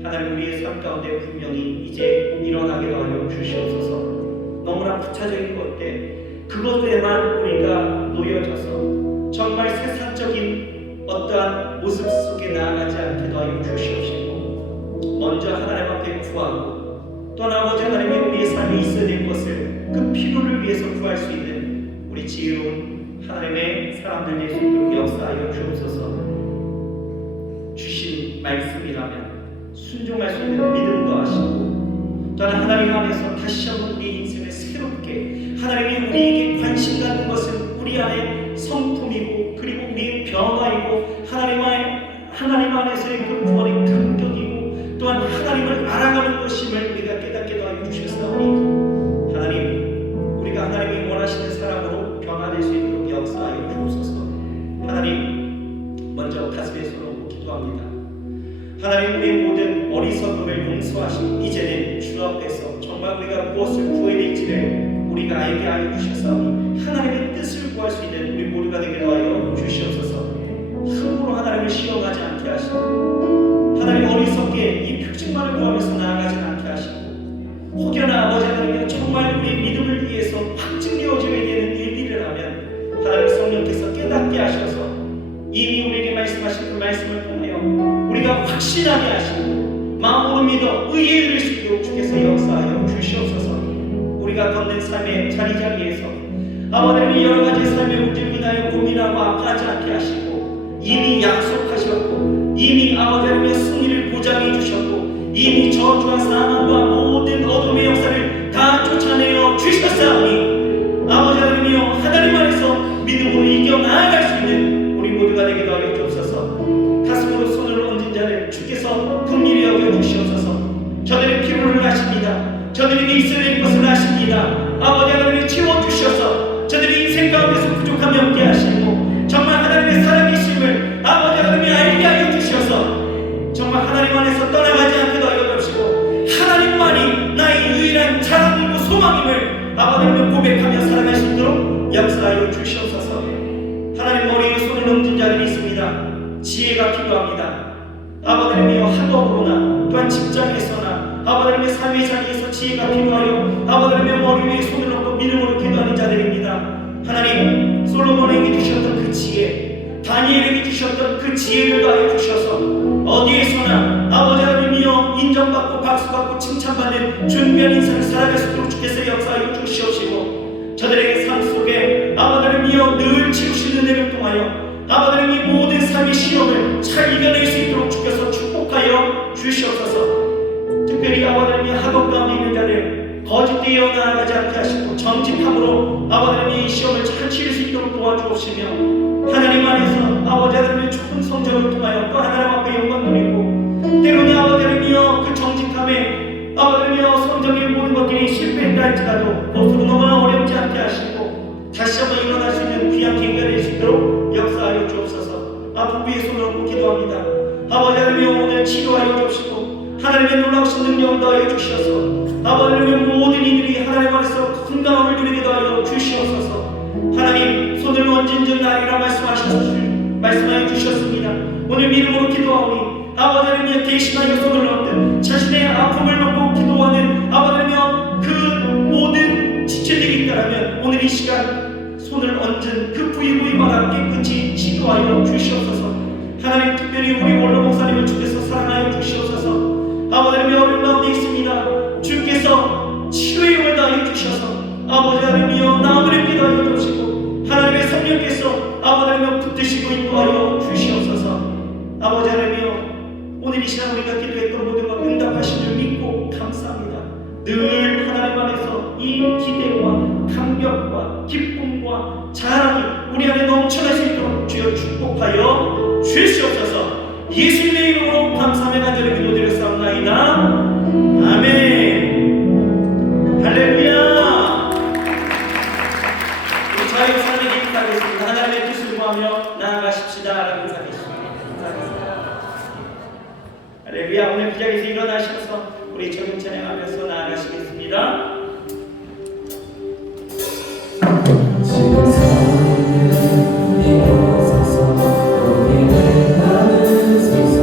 하나님 우리의 삶 가운데 분명히 이제 일어나게 하여 주시옵소서. 너무나 부차적인 것들, 그것에만 우리가 놓여져서 정말 세상적인 어떠한 모습 속에 나아가지 않게 하여 주시옵시고, 먼저 하나님 앞에 구하고 또 아버지 하나님이 우리의 삶에 있어야 될 것을 그 필요를 위해서 구할 수 있는 우리 지혜로운 하나님의 사람들 될 수 있도록 역사하여 주옵소서. 주신 말씀이라면 순종할 수 있는 믿음도 하시고, 또한 하나님 안에서 다시 한번 우리 인생을 새롭게, 하나님이 우리에게 관심 갖는 것은 우리 안에 성품이고 그리고 우리의 변화이고 하나님 안에서의 그 구원의 감격이고 또한 하나님을 알아가는 것임을 우리가 깨닫게 하여 주셨사오니, 하나님 우리가 하나님이 원하시는 사람으로 변화될 수 있도록 역사하여 주옵소서. 하나님, 먼저 가슴에 손을 얹고 기도합니다. 하나님, 우리의 모든 어리석음을 용서하시고 이제는 주 앞에서 정말 우리가 무엇을 구해야 될지를 우리가 알게 하여 주셨사오니, 하나님의 뜻을 구할 수 있는 우리 모두가 되게 하여 주시옵소서. 함부로 하나님을 시험하지 않게 하시고, 하나님 어리석게 이 표징만을 구하면서 나아가지 않게 하시고, 혹여나 아버지 하나님 정말 우리의 믿음을 위해서 확증되어져야 되는 일들을 하면 하나님 성령께서 깨닫게 하셔서 이미 우리에게 말씀하신 그 말씀을 통하여 우리가 확신하게 하시고 마음으로 믿어 의에 이를 수 있도록 주께서 역사하여 주시옵소서. 우리가 걷는 삶의 자리자리에서 아버지 하나님 여러 가지 삶의 문제로 인하여 고민하고 아파하지 않게 하시고, 이미 약속하셨고 이미 아버지 하나님의 승리를 보장해 주셨고 이미 저주와 사망과 모든 어둠의 역사를 다 쫓아내어 주셨사오니, 아버지 하나님이여 하나님 안에서 믿음으로 이겨나아갈 수 있는 우리 모두가 되기도 하여 주옵소서. 가슴으로 손을 얹은 자를 주께서 긍휼히 여겨 주시옵소서. 저들의 필요를 아십니다. 저들에게 있어야 될 것을 아십니다. 아버지 하나님이 채워주셔서 저들의 인생 가운데서 부족함이 없게 하시고 정말 하나님의 살아계심을 아버지 하나님이 알게 하여 주셔서 정말 하나님 안에서 떠나가지 않게도 하여 주시고, 하나님만이 나의 유일한 자랑이고 소망임을 아버지 하나님 고백하며 살아갈 수 있도록 역사하여 주시옵소서. 하나님 머리에 손을 얹은 자들이 있습니다. 지혜가 필요합니다. 아버지 하나님이여 학업으로나 또한 직장에서나 아버지 하나님의 삶의 자리에서 지혜가 필요하여 아버지 하나님의 머리 위에 손을 얹고 믿음으로 기도하는 자들입니다. 하나님, 솔로몬에게 주셨던 그 지혜, 다니엘에게 주셨던 그 지혜를 다해 주셔서 어디에서나 아버지 하나님이여 인정받고 박수받고 칭찬받는 준비한 인생을 살아갈 수 있도록 주께서 역사하여 주시옵시고, 저들의 삶 속에 아버지 하나님이여 늘 치우시는 은혜를 통하여 아버지 하나님 모든 삶의 시험을 잘 이겨낼 수 있도록 주께서 축복하여 주시옵소서. 특별히 아버지 하나님 학업 가운데 있는 자들 거짓되어 나아가지 않게 하시고 정직함으로 아버지 하나님 이 시험을 잘 치를 수 있도록 도와주옵시며, 하나님 안에서 아버지 하나님의 좋은 성적을 통하여 또 하나님 앞에 영광 돌리고, 때로는 아버지 하나님이여 그 정직함에 아버지 하나님이여 성적인 모든 것들이 실패했다 할지라도 모습은 너무나 어렵지 않게 하시고 다시 한번 일어날 수 있는 귀한 계기가 될 수 있도록 역사하여 주옵소서. 아픈 위에 손을 얹고 기도합니다. 아버지 하나님이여 오늘 치료하여 주옵시고 하나님의 놀라우신 능력을 더하여 주시옵소서. 아버지 하나님의 모든 이들이 하나님 안에서 건강함을 누리게 하여 주시옵소서. 하나님, 손을 얹은 즉 나리라 말씀하여 주셨습니다. 오늘 믿음으로 기도하오니 아버지 하나님의 대신하여 손을 얹듯 자신의 아픔을 놓고 기도하는 아버지 하나님 그 오늘 이 시간 손을 얹은 그 부위부위마다 깨끗이 치료하여 주시옵소서. 하나님, 특별히 우리 원로 목사님을 주께서 사랑하여 주시옵소서. 아버지 하나님, 어려운 가운데 있습니다. 주께서 치료의 힘을 다하여 주셔서 아버지 하나님이여 나무를 기도하여 주시고 하나님의 성령께서 아버지 하나님 붙드시고 인도하여 주시옵소서. 아버지 하나님이여 오늘 이 시간 우리가 기도했던 모든 것 응답하신 줄 믿고 감사합니다. 늘 하나님 안에서 이 기대와 감격과 기쁨과 자랑이 우리 안에 넘쳐날 수 있도록 주여 축복하여 주시옵소서. 예수님의 이름으로 감사하며 간절히 기도드렸사옵나이다. 아멘. 할렐루야. 우리 자유선을 기도하겠습니다. 하나님의 뜻을 구하며 나아가십시다 라고 인사하겠습니다. 할렐루야. 오늘 그 자리에서 일어나셔서 우리 적용 찬양하면서 나아가시겠습니다. 지금 서 있는 이곳에서 우리를 담으소서.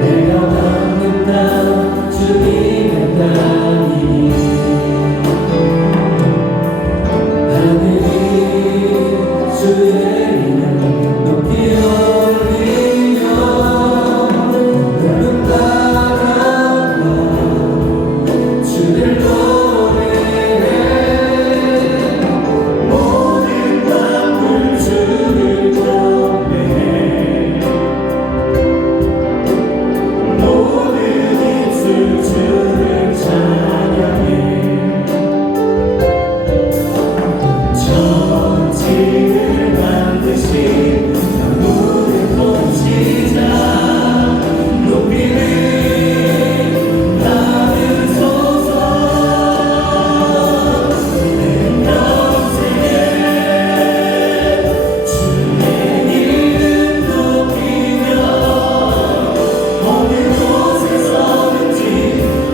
내가 받는 땅 주님의 땅이니 하늘이 주의 이름 높이 올리며 푸른 바람과 주를 노래해. 모든 만물 주를 경배해. 모든 입술 주를 찬양해. 천지를 만드신 만물의 통치자 높이를 받으소서. 내 평생에 주의 이름 높이며 어느 곳에서든지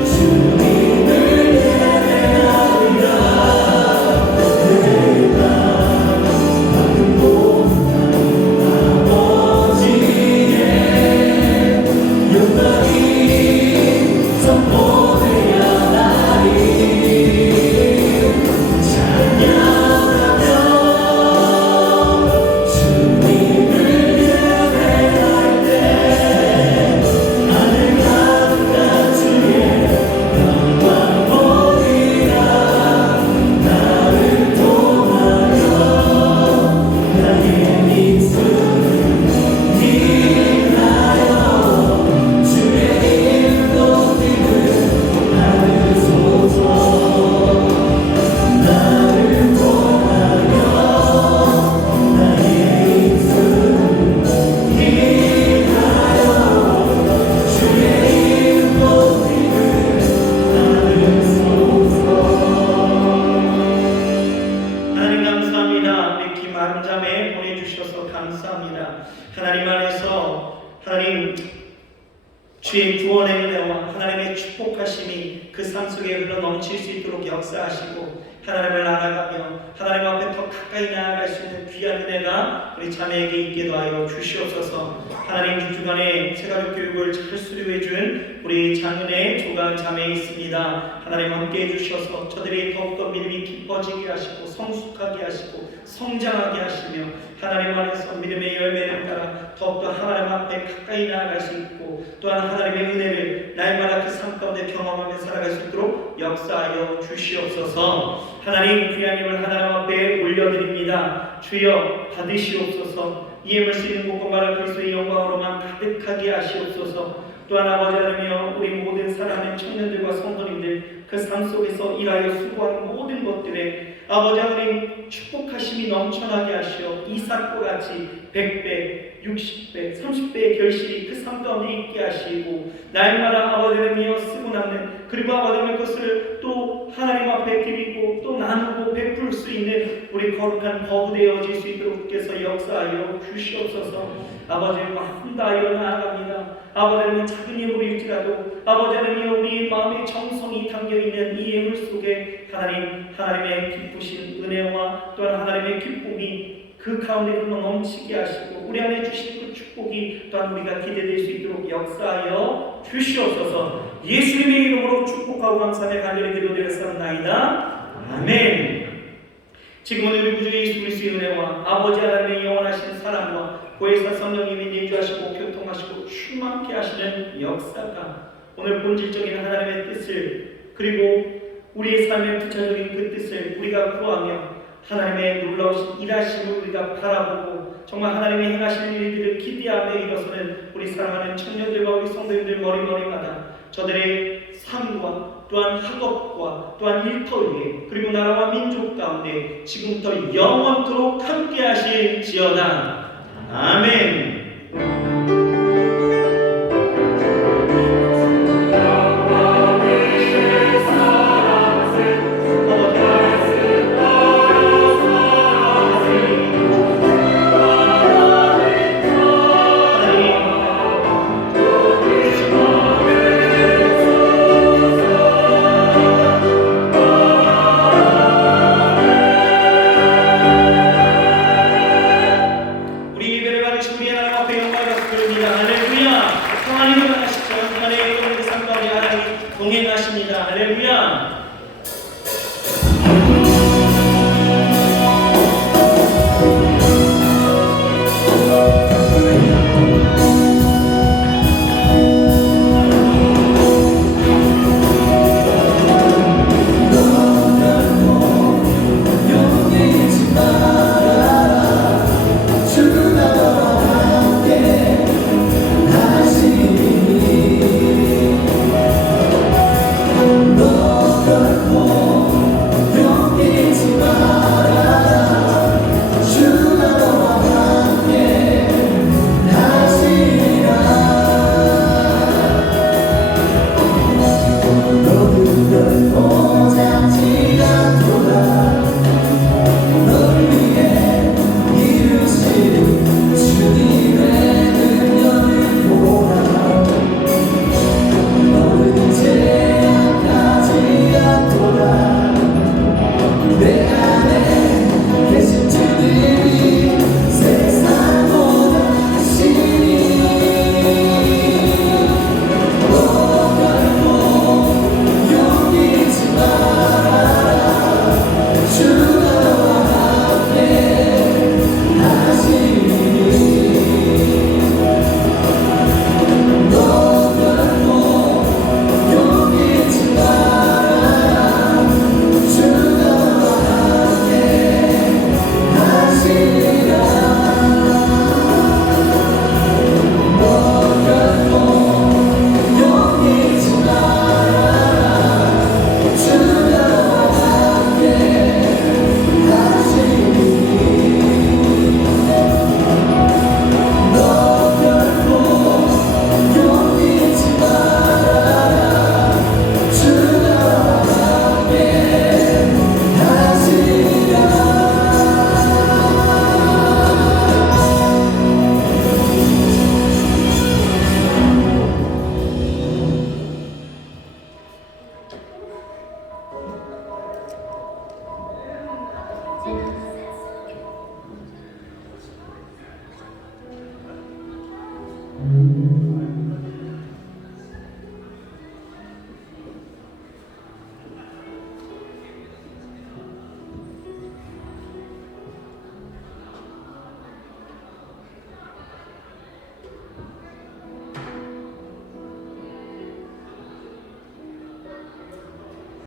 주님을 예배하리라. 하나님 감사합니다. 우리 김아름자매 보내주셔서 감사합니다. 하나님 안에서 하나님 주의 구원의 은혜와 하나님의 축복하심이 그 삶 속에 흘러 넘칠 수 있도록 역사하시고 하나님을 알아가며 하나님 앞에 더 가까이 나아갈 수 있는 귀한 은혜가 우리 자매에게 있게 하여 주시옵소서. 하나님 주주간에 세가족 교육을 잘 수료해준 우리 장은혜 조간 자매에 있습니다. 하나님 함께 해주셔서 저들이 더욱더 믿음이 깊어지게 하시고 성숙하게 하시고 성장하게 하시며 하나님 안에서 믿음의 열매를 따라 더욱더 하나님 앞에 가까이 나아갈 수 있고 또한 하나님의 은혜를 날마다 그 삶 가운데 경험하며 살아갈 수 있도록 역사하여 주시옵소서. 하나님 귀한 힘을 하나님 앞에 올려드립니다. 주여 받으시옵소서. 이해할 수 있는 곳과 그리스도의 영광으로만 가득하게 하시옵소서. 또한 아버지 하나님이여 우리 모든 사랑하는 청년들과 성도님들 그 삶 속에서 일하여 수고하는 모든 것들에 아버지 하나님 축복하심이 넘쳐나게 하시어 이삭과 같이 100배, 60배, 30배의 결실이 그 삶 가운데 있게 하시고 날마다 아버지 하나님이여 쓰고 남는 그리고 아버지 하나님 것을 또 하나님 앞에 드리고 또 나누고 베풀 수 있는 우리 거룩한 거부되어질 수 있도록 주께서 역사하여 주시옵소서. 아버지 마음 다하여 나아갑니다. 아버지 하나님 작은 예물일지라도 아버지 하나님 우리 마음의 정성이 담겨있는 이 예물 속에 하나님의 기쁘신 은혜와 또한 하나님의 기쁨이 그 가운데 흘러 넘치게 하시고 우리 안에 주신 그 축복이 또한 우리가 기대될 수 있도록 역사하여 주시옵소서. 예수님의 이름으로 축복하고 감사하며 간절히 기도드렸사옵나이다. 아멘. 지금은 우리 구주 예수 그리스도의 은혜와 아버지 하나님의 영원하신 사랑과 보혜사 성령님이 내주하시고 교통하시고 충만케 하시는 역사가 오늘 본질적인 하나님의 뜻을 그리고 우리의 삶의 구체적인 그 뜻을 우리가 구하며 하나님의 놀라우신 일하심을 우리가 바라보고 정말 하나님이 행하시는 일들을 기대하며 일어서는 우리 사랑하는 청년들과 우리 성도님들 머리머리마다 저들의 삶과 또한 학업과 또한 일터위에 그리고 나라와 민족 가운데 지금부터 영원토록 함께 하실지어다. 아멘.